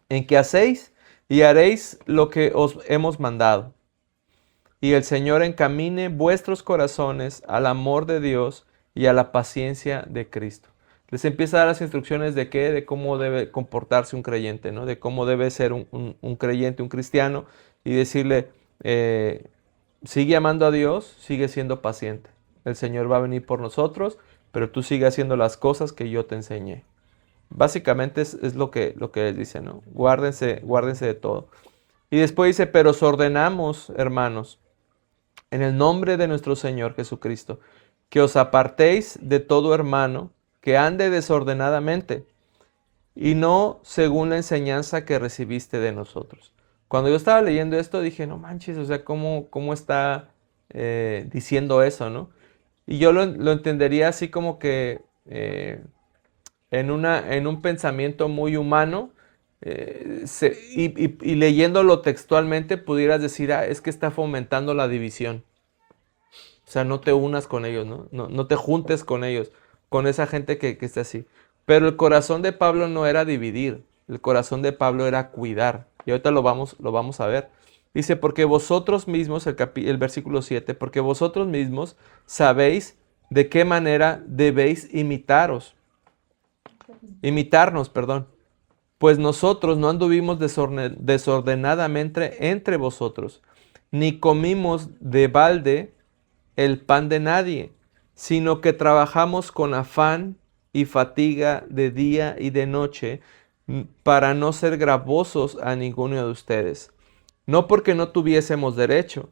en que hacéis y haréis lo que os hemos mandado. Y el Señor encamine vuestros corazones al amor de Dios y a la paciencia de Cristo. Les empieza a dar las instrucciones de qué, de cómo debe comportarse un creyente, ¿no? De cómo debe ser un creyente, un cristiano, y decirle, sigue amando a Dios, sigue siendo paciente. El Señor va a venir por nosotros, pero tú sigue haciendo las cosas que yo te enseñé. Básicamente es lo que les dice, ¿no? Guárdense de todo. Y después dice, pero os ordenamos, hermanos, en el nombre de nuestro Señor Jesucristo, que os apartéis de todo hermano que ande desordenadamente y no según la enseñanza que recibiste de nosotros. Cuando yo estaba leyendo esto dije, no manches, o sea, ¿cómo está diciendo eso, no? Y yo lo entendería así como que en un pensamiento muy humano, y leyéndolo textualmente pudieras decir, es que está fomentando la división. O sea, no te unas con ellos, ¿no? No te juntes con ellos, con esa gente que está así. Pero el corazón de Pablo no era dividir, el corazón de Pablo era cuidar. Y ahorita lo vamos a ver. Dice, porque vosotros mismos, el versículo 7, porque vosotros mismos sabéis de qué manera debéis imitarnos, perdón. Pues nosotros no anduvimos desordenadamente entre vosotros, ni comimos de balde el pan de nadie, sino que trabajamos con afán y fatiga de día y de noche para no ser gravosos a ninguno de ustedes. No porque no tuviésemos derecho,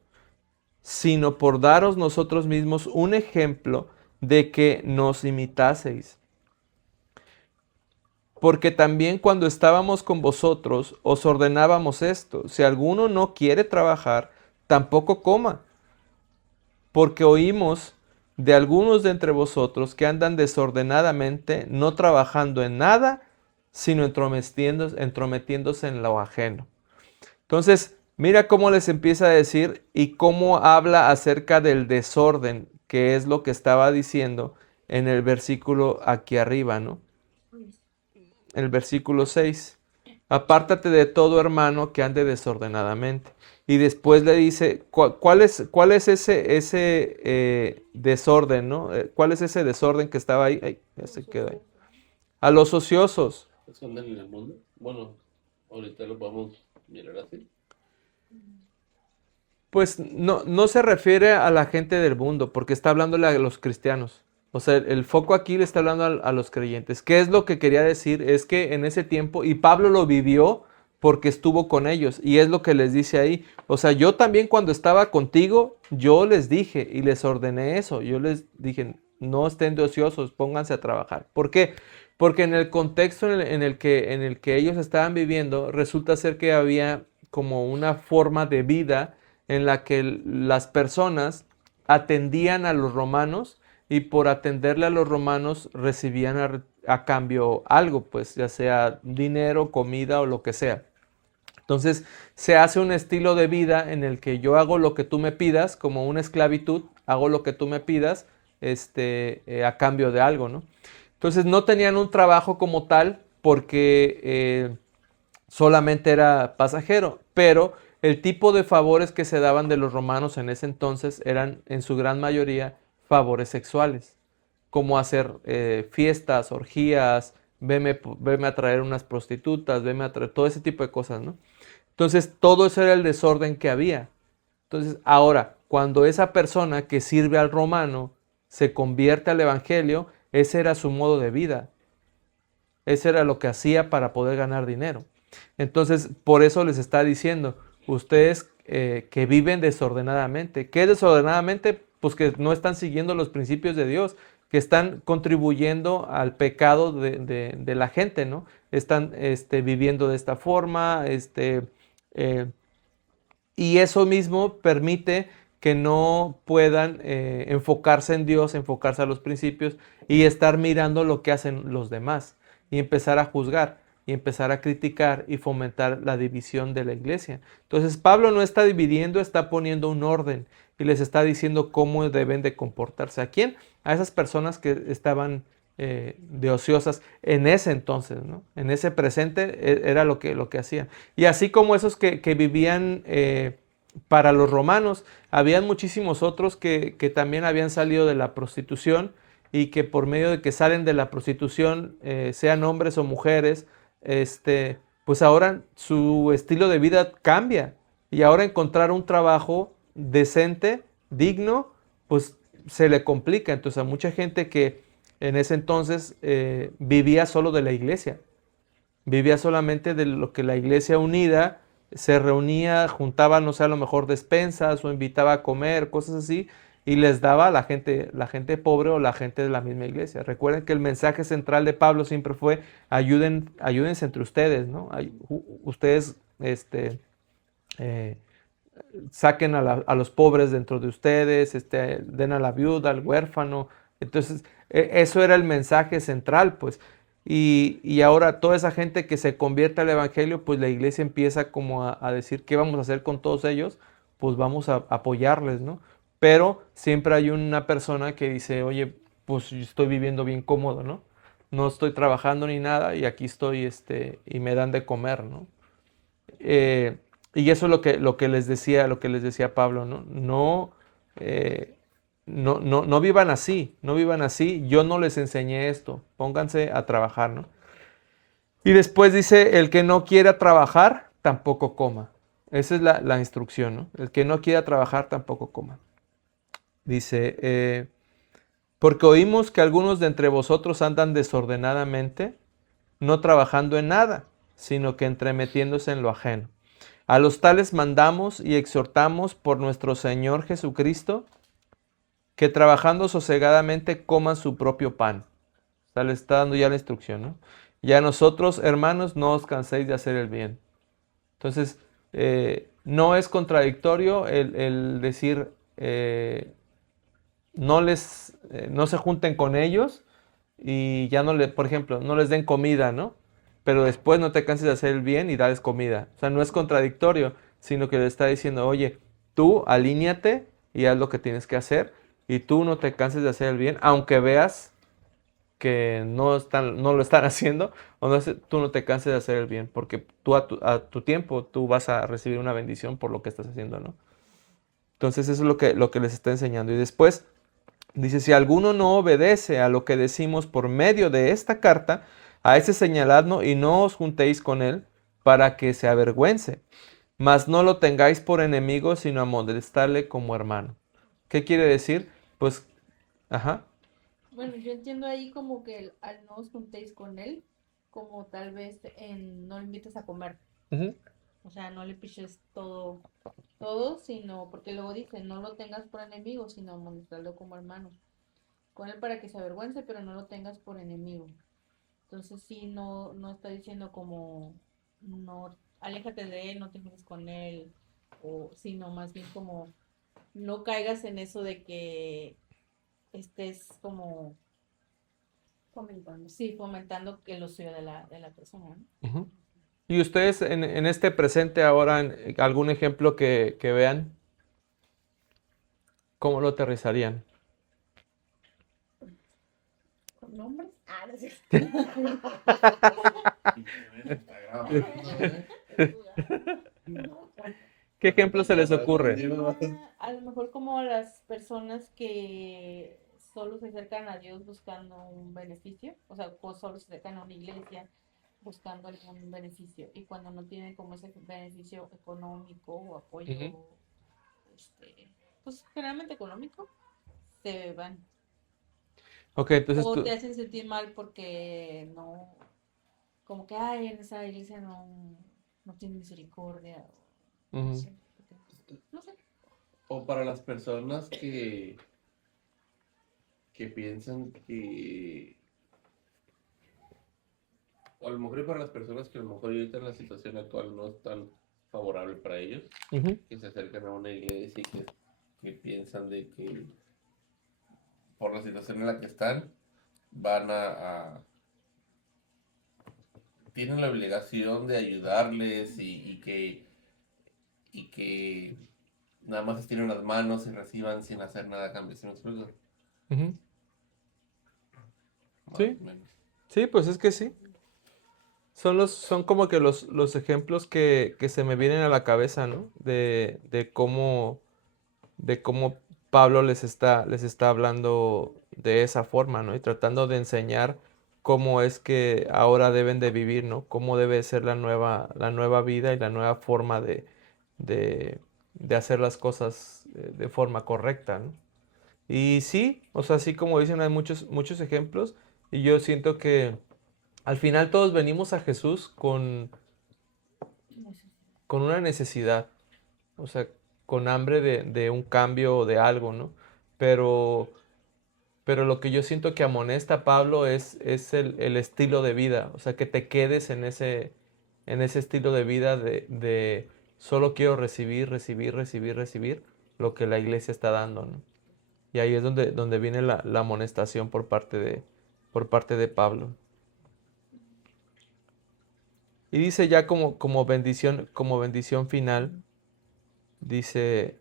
sino por daros nosotros mismos un ejemplo de que nos imitaseis. Porque también cuando estábamos con vosotros os ordenábamos esto: si alguno no quiere trabajar, tampoco coma, porque oímos de algunos de entre vosotros que andan desordenadamente, no trabajando en nada, sino entrometiéndose en lo ajeno. Entonces, mira cómo les empieza a decir y cómo habla acerca del desorden, que es lo que estaba diciendo en el versículo aquí arriba, ¿no? El versículo 6. Apártate de todo hermano que ande desordenadamente. Y después le dice, ¿cuál es ese desorden, ¿no? ¿Cuál es ese desorden que estaba ahí? Ay, ya se quedó ahí. A los ociosos. ¿Eso andan en el mundo? Bueno, ahorita lo vamos a mirar así. Pues no se refiere a la gente del mundo, porque está hablándole a los cristianos. O sea, el foco aquí le está hablando a los creyentes. ¿Qué es lo que quería decir? Es que en ese tiempo, y Pablo lo vivió porque estuvo con ellos, y es lo que les dice ahí. O sea, yo también cuando estaba contigo, yo les dije y les ordené eso. Yo les dije, no estén de ociosos, pónganse a trabajar. ¿Por qué? Porque en el contexto en el que ellos estaban viviendo, resulta ser que había como una forma de vida en la que las personas atendían a los romanos y por atenderle a los romanos recibían a cambio algo, pues ya sea dinero, comida o lo que sea. Entonces se hace un estilo de vida en el que yo hago lo que tú me pidas, como una esclavitud, hago lo que tú me pidas a cambio de algo, ¿no? Entonces no tenían un trabajo como tal porque solamente era pasajero, pero el tipo de favores que se daban de los romanos en ese entonces eran en su gran mayoría favores sexuales, como hacer fiestas, orgías, veme a traer unas prostitutas, veme a traer todo ese tipo de cosas, ¿no? Entonces todo eso era el desorden que había. Entonces ahora, cuando esa persona que sirve al romano se convierte al evangelio, ese era su modo de vida. Ese era lo que hacía para poder ganar dinero. Entonces, por eso les está diciendo, ustedes que viven desordenadamente. ¿Qué es desordenadamente? Pues que no están siguiendo los principios de Dios, que están contribuyendo al pecado de la gente, ¿no? Están viviendo de esta forma, eh, y eso mismo permite que no puedan enfocarse en Dios, enfocarse a los principios y estar mirando lo que hacen los demás y empezar a juzgar y empezar a criticar y fomentar la división de la iglesia. Entonces Pablo no está dividiendo, está poniendo un orden y les está diciendo cómo deben de comportarse. ¿A quién? A esas personas que estaban de ociosas en ese entonces, ¿no? En ese presente era lo que hacían. Y así como esos que vivían para los romanos, habían muchísimos otros que también habían salido de la prostitución y que por medio de que salen de la prostitución, sean hombres o mujeres, pues ahora su estilo de vida cambia y ahora encontrar un trabajo decente, digno, pues se le complica. Entonces a mucha gente que en ese entonces vivía solo de la iglesia, vivía solamente de lo que la iglesia unida se reunía, juntaba, no sé, a lo mejor despensas o invitaba a comer, cosas así, y les daba a la gente pobre o la gente de la misma iglesia. Recuerden que el mensaje central de Pablo siempre fue ayúdense entre ustedes, ¿no? Ustedes eh, saquen a los pobres dentro de ustedes, den a la viuda, al huérfano. Entonces, eso era el mensaje central, pues. Y ahora toda esa gente que se convierte al evangelio, pues la iglesia empieza como a decir, ¿qué vamos a hacer con todos ellos? Pues vamos a apoyarles, ¿no? Pero siempre hay una persona que dice, oye, pues yo estoy viviendo bien cómodo, ¿no? No estoy trabajando ni nada y aquí estoy, y me dan de comer, ¿no? Eh, y eso es lo que les decía Pablo, ¿no? No, no vivan así, no vivan así. Yo no les enseñé esto. Pónganse a trabajar, ¿no? Y después dice, el que no quiera trabajar, tampoco coma. Esa es la instrucción, ¿no? El que no quiera trabajar, tampoco coma. Dice, porque oímos que algunos de entre vosotros andan desordenadamente, no trabajando en nada, sino que entremetiéndose en lo ajeno. A los tales mandamos y exhortamos por nuestro Señor Jesucristo que trabajando sosegadamente coman su propio pan. O sea, le está dando ya la instrucción, ¿no? Y a nosotros, hermanos, no os canséis de hacer el bien. Entonces, no es contradictorio el decir, no se junten con ellos y ya no por ejemplo, no les den comida, ¿no? Pero después no te canses de hacer el bien y darles comida. O sea, no es contradictorio, sino que le está diciendo, oye, tú alíñate y haz lo que tienes que hacer y tú no te canses de hacer el bien, aunque veas que no lo están haciendo, o no, tú no te canses de hacer el bien, porque tú a tu tiempo tú vas a recibir una bendición por lo que estás haciendo, ¿no? Entonces eso es lo que les está enseñando. Y después dice, si alguno no obedece a lo que decimos por medio de esta carta, a ese señaladlo y no os juntéis con él para que se avergüence, mas no lo tengáis por enemigo, sino amonestarle como hermano. ¿Qué quiere decir? Pues, ajá. Bueno, yo entiendo ahí como que al no os juntéis con él, como tal vez no lo invites a comer. Ujú, O sea, no le piches todo, sino, porque luego dice, no lo tengas por enemigo, sino amonestarlo como hermano. Con él para que se avergüence, pero no lo tengas por enemigo. Entonces sí, no está diciendo como, no, aléjate de él, no te juntes con él, o sino más bien como, no caigas en eso de que estés como fomentando, sí, fomentando que lo suyo de la persona, ¿no? ujú. ¿Y ustedes en este presente ahora, en algún ejemplo que vean, cómo lo aterrizarían? ¿Con nombres? Ah, no sé. Está grabando, ¿eh? ¿Qué ejemplo se les Dime ocurre? más. A lo mejor como las personas que solo se acercan a Dios buscando un beneficio, o sea, pues solo se acercan a una iglesia buscando algún beneficio y cuando no tienen como ese beneficio económico o Ujú. apoyo, pues generalmente económico, se van Ok, entonces o te tú, hacen sentir mal porque no, como que, ay, en esa iglesia no tiene misericordia, o no ujú. sé, no sé. O para las personas que piensan que, o a lo mejor y para las personas que a lo mejor ahorita en la situación actual no es tan favorable para ellos, Ujú. que se acercan a una iglesia y que piensan de que por la situación en la que están, van tienen la obligación de ayudarles y que nada más estiren las manos y reciban sin hacer nada a cambio. ¿Sí me explico? Ujú. Más Sí, o menos. sí, pues es que sí. Son como que los ejemplos que se me vienen a la cabeza, ¿no? De cómo Pablo les está hablando de esa forma, ¿no? Y tratando de enseñar cómo es que ahora deben de vivir, ¿no? Cómo debe ser la nueva vida y la nueva forma de, de hacer las cosas de forma correcta, ¿no? Y sí, o sea, así como dicen, hay muchos, muchos ejemplos y yo siento que al final todos venimos a Jesús con una necesidad, o sea, con hambre de un cambio o de algo, ¿no? Pero, pero lo que yo siento que amonesta a Pablo es el estilo de vida, o sea, que te quedes en ese estilo de vida de solo quiero recibir, recibir, recibir, recibir lo que la iglesia está dando, ¿no? Y ahí es donde viene la amonestación por parte de Pablo. Y dice ya como bendición final, dice,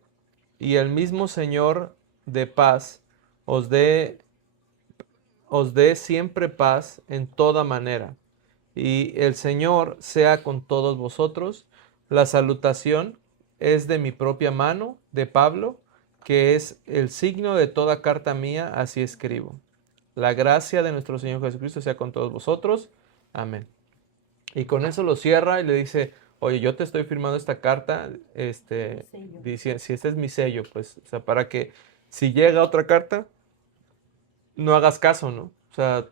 y el mismo Señor de paz os dé, os dé siempre paz en toda manera. Y el Señor sea con todos vosotros. La salutación es de mi propia mano, de Pablo, que es el signo de toda carta mía, así escribo. La gracia de nuestro Señor Jesucristo sea con todos vosotros. Amén. Y con eso lo cierra y le dice, oye, yo te estoy firmando esta carta, Sello. dice, si este es mi sello, pues, o sea, para que si llega otra carta, no hagas caso, ¿no? O sea,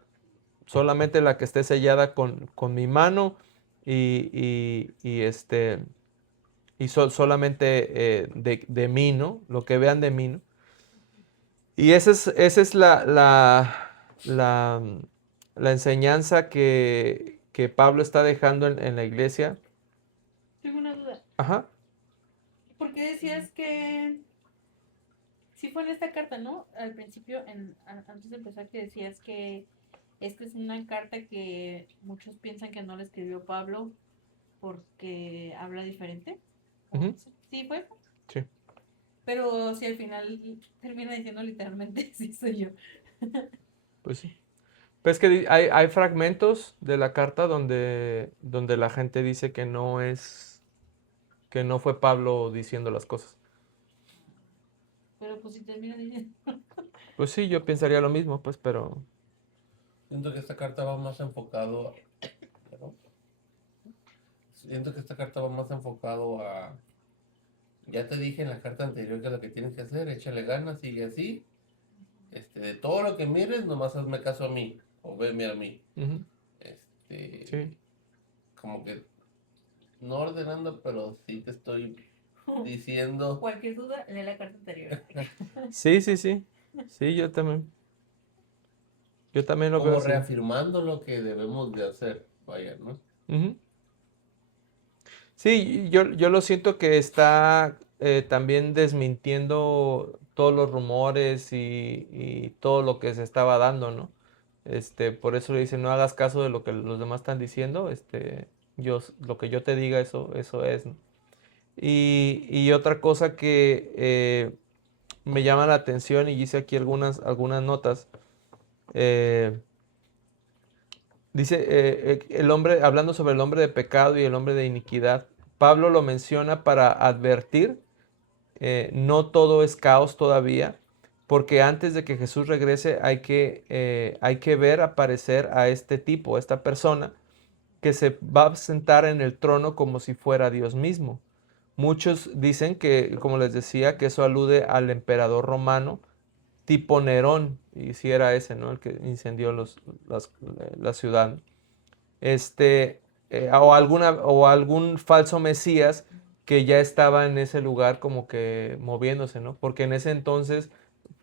solamente la que esté sellada con mi mano y solamente de mí, ¿no? Lo que vean de mí, ¿no? Y esa es la, la enseñanza que Pablo está dejando en la iglesia. Tengo una duda. Ajá. ¿Por qué decías que sí fue en esta carta, ¿no? Al principio, antes de empezar, que decías que esta es una carta que muchos piensan que no la escribió Pablo porque habla diferente. Ujú. Sí, fue. Sí. Pero si al final termina diciendo literalmente, sí soy yo. Pues sí. Pues que hay fragmentos de la carta donde la gente dice que no fue Pablo diciendo las cosas. Pero pues si termina diciendo. Pues sí, yo pensaría lo mismo, pues, pero Siento que esta carta va más enfocado, ¿no? Siento que esta carta va más enfocado a, ya te dije en la carta anterior que es lo que tienes que hacer, échale ganas, sigue así, de todo lo que mires, nomás hazme caso a mí, o veme a mí, ujú, este, sí. como que no ordenando, pero sí te estoy diciendo, Cualquier duda, lee la carta anterior. Sí, sí, sí. Sí, yo también lo veo como así. reafirmando lo que debemos de hacer, vaya, ¿no? Ujú. Sí, yo lo siento que está también desmintiendo todos los rumores y todo lo que se estaba dando, ¿no? Por eso le dice, no hagas caso de lo que los demás están diciendo, lo que yo te diga, eso es, ¿no? Y otra cosa que me llama la atención y hice aquí algunas notas, eh, dice el hombre, hablando sobre el hombre de pecado y el hombre de iniquidad, Pablo lo menciona para advertir, no todo es caos todavía, porque antes de que Jesús regrese hay que ver aparecer a este tipo, a esta persona, que se va a sentar en el trono como si fuera Dios mismo. Muchos dicen que, como les decía, que eso alude al emperador romano tipo Nerón, y si era ese, ¿no? El que incendió la ciudad. O algún falso Mesías que ya estaba en ese lugar como que moviéndose, ¿no? Porque en ese entonces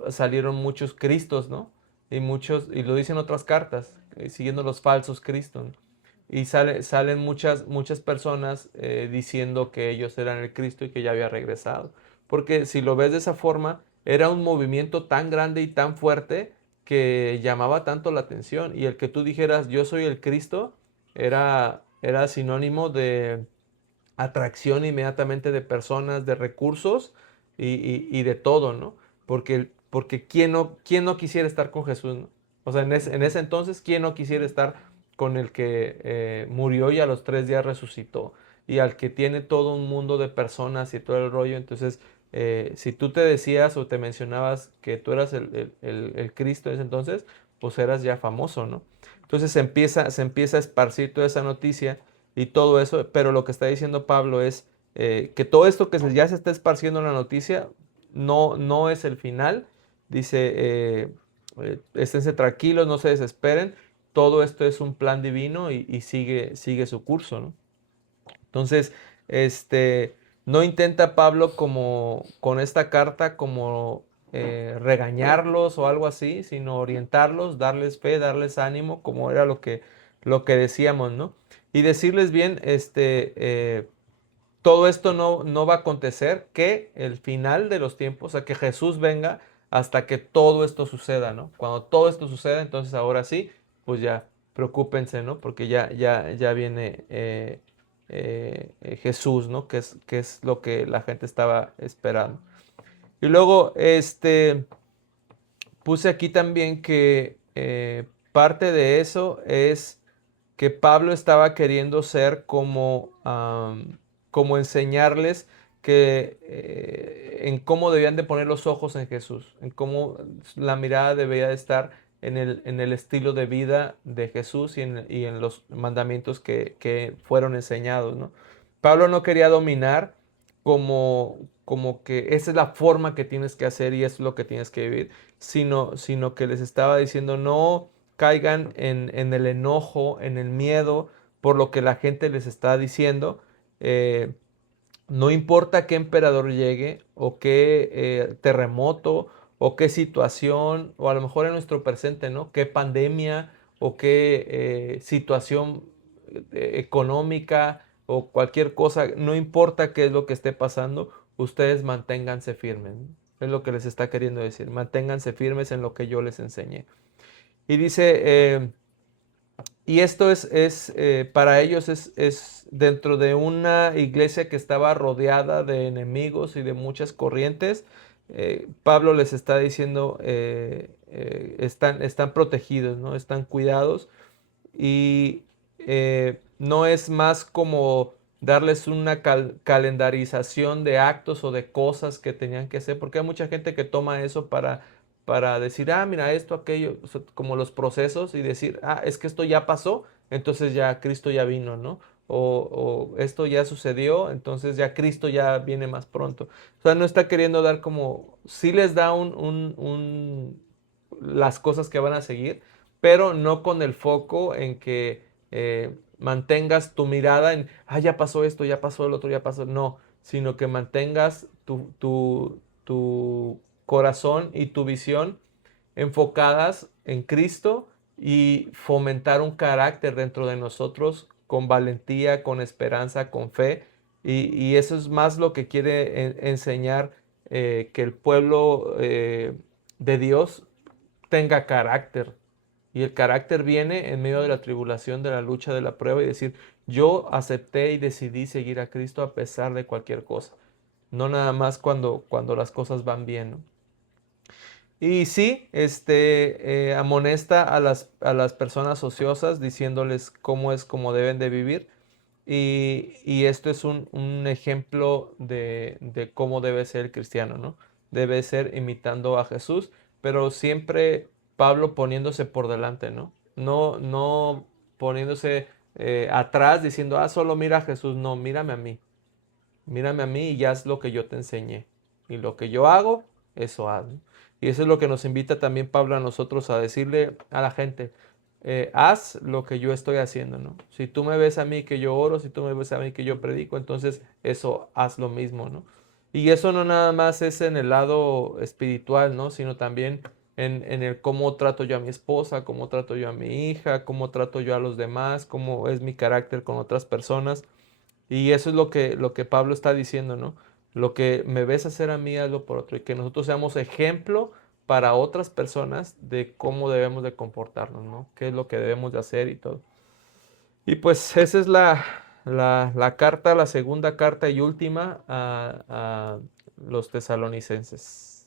salieron muchos Cristos, ¿no? Y lo dicen otras cartas, siguiendo los falsos Cristos, ¿no? Y salen muchas personas diciendo que ellos eran el Cristo y que ya había regresado. Porque si lo ves de esa forma, era un movimiento tan grande y tan fuerte que llamaba tanto la atención. Y el que tú dijeras, yo soy el Cristo, era sinónimo de atracción inmediatamente de personas, de recursos y de todo, ¿no? Porque ¿quién no quisiera estar con Jesús, ¿no? O sea, en ese entonces, ¿quién no quisiera estar con el que murió y a los 3 días resucitó? Y al que tiene todo un mundo de personas y todo el rollo. Entonces, si tú te decías o te mencionabas que tú eras el Cristo en ese entonces, pues eras ya famoso, ¿no? Entonces se empieza a esparcir toda esa noticia y todo eso, pero lo que está diciendo Pablo es que todo esto que ya se está esparciendo en la noticia no es el final. Dice, esténse tranquilos, no se desesperen, todo esto es un plan divino y sigue su curso, ¿no? Entonces, este, no intenta Pablo como con esta carta como regañarlos o algo así, sino orientarlos, darles fe, darles ánimo, como era lo que decíamos, ¿no? Y decirles bien, todo esto no va a acontecer, que el final de los tiempos, o sea, que Jesús venga hasta que todo esto suceda, ¿no? Cuando todo esto suceda, entonces ahora sí, pues ya, preocúpense, ¿no? Porque ya viene Jesús, ¿no? Que es lo que la gente estaba esperando. Y luego, puse aquí también que parte de eso es que Pablo estaba queriendo ser como enseñarles que en cómo debían de poner los ojos en Jesús, en cómo la mirada debía de estar en el estilo de vida de Jesús y en los mandamientos que fueron enseñados, ¿no? Pablo no quería dominar como que esa es la forma que tienes que hacer y eso es lo que tienes que vivir, sino que les estaba diciendo no caigan en el enojo, en el miedo por lo que la gente les está diciendo. No importa qué emperador llegue o qué terremoto o qué situación, o a lo mejor en nuestro presente, ¿no? Qué pandemia o qué situación económica o cualquier cosa, no importa qué es lo que esté pasando, ustedes manténganse firmes, ¿no? Es lo que les está queriendo decir, manténganse firmes en lo que yo les enseñé. Y dice, y esto para ellos es dentro de una iglesia que estaba rodeada de enemigos y de muchas corrientes. Pablo les está diciendo, están protegidos, ¿no? Están cuidados y no es más como darles una calendarización de actos o de cosas que tenían que hacer, porque hay mucha gente que toma eso para decir, ah, mira, esto, aquello, o sea, como los procesos y decir, ah, es que esto ya pasó, entonces ya Cristo ya vino, ¿no? O esto ya sucedió, entonces ya Cristo ya viene más pronto. O sea, no está queriendo dar como, sí les da las cosas que van a seguir, pero no con el foco en que mantengas tu mirada en, ah, ya pasó esto, ya pasó el otro, ya pasó, no, sino que mantengas tu corazón y tu visión enfocadas en Cristo y fomentar un carácter dentro de nosotros con valentía, con esperanza, con fe. Y eso es más lo que quiere enseñar que el pueblo de Dios tenga carácter. Y el carácter viene en medio de la tribulación, de la lucha, de la prueba y decir, yo acepté y decidí seguir a Cristo a pesar de cualquier cosa. No nada más cuando las cosas van bien, ¿no? Y sí, amonesta a las personas ociosas diciéndoles cómo es como deben de vivir. Y esto es un ejemplo de cómo debe ser el cristiano, ¿no? Debe ser imitando a Jesús, pero siempre Pablo poniéndose por delante, ¿no? No poniéndose atrás diciendo, ah, solo mira a Jesús, no, mírame a mí y ya haz lo que yo te enseñé. Y lo que yo hago, eso haz, ¿no? Y eso es lo que nos invita también Pablo a nosotros a decirle a la gente, haz lo que yo estoy haciendo, ¿no? Si tú me ves a mí que yo oro, si tú me ves a mí que yo predico, entonces eso haz lo mismo, ¿no? Y eso no nada más es en el lado espiritual, ¿no? Sino también en el cómo trato yo a mi esposa, cómo trato yo a mi hija, cómo trato yo a los demás, cómo es mi carácter con otras personas. Y eso es lo que Pablo está diciendo, ¿no? Lo que me ves hacer a mí, hazlo por otro. Y que nosotros seamos ejemplo para otras personas de cómo debemos de comportarnos, ¿no? Qué es lo que debemos de hacer y todo. Y pues esa es la carta, la segunda carta y última a los tesalonicenses.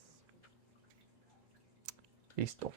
Listo.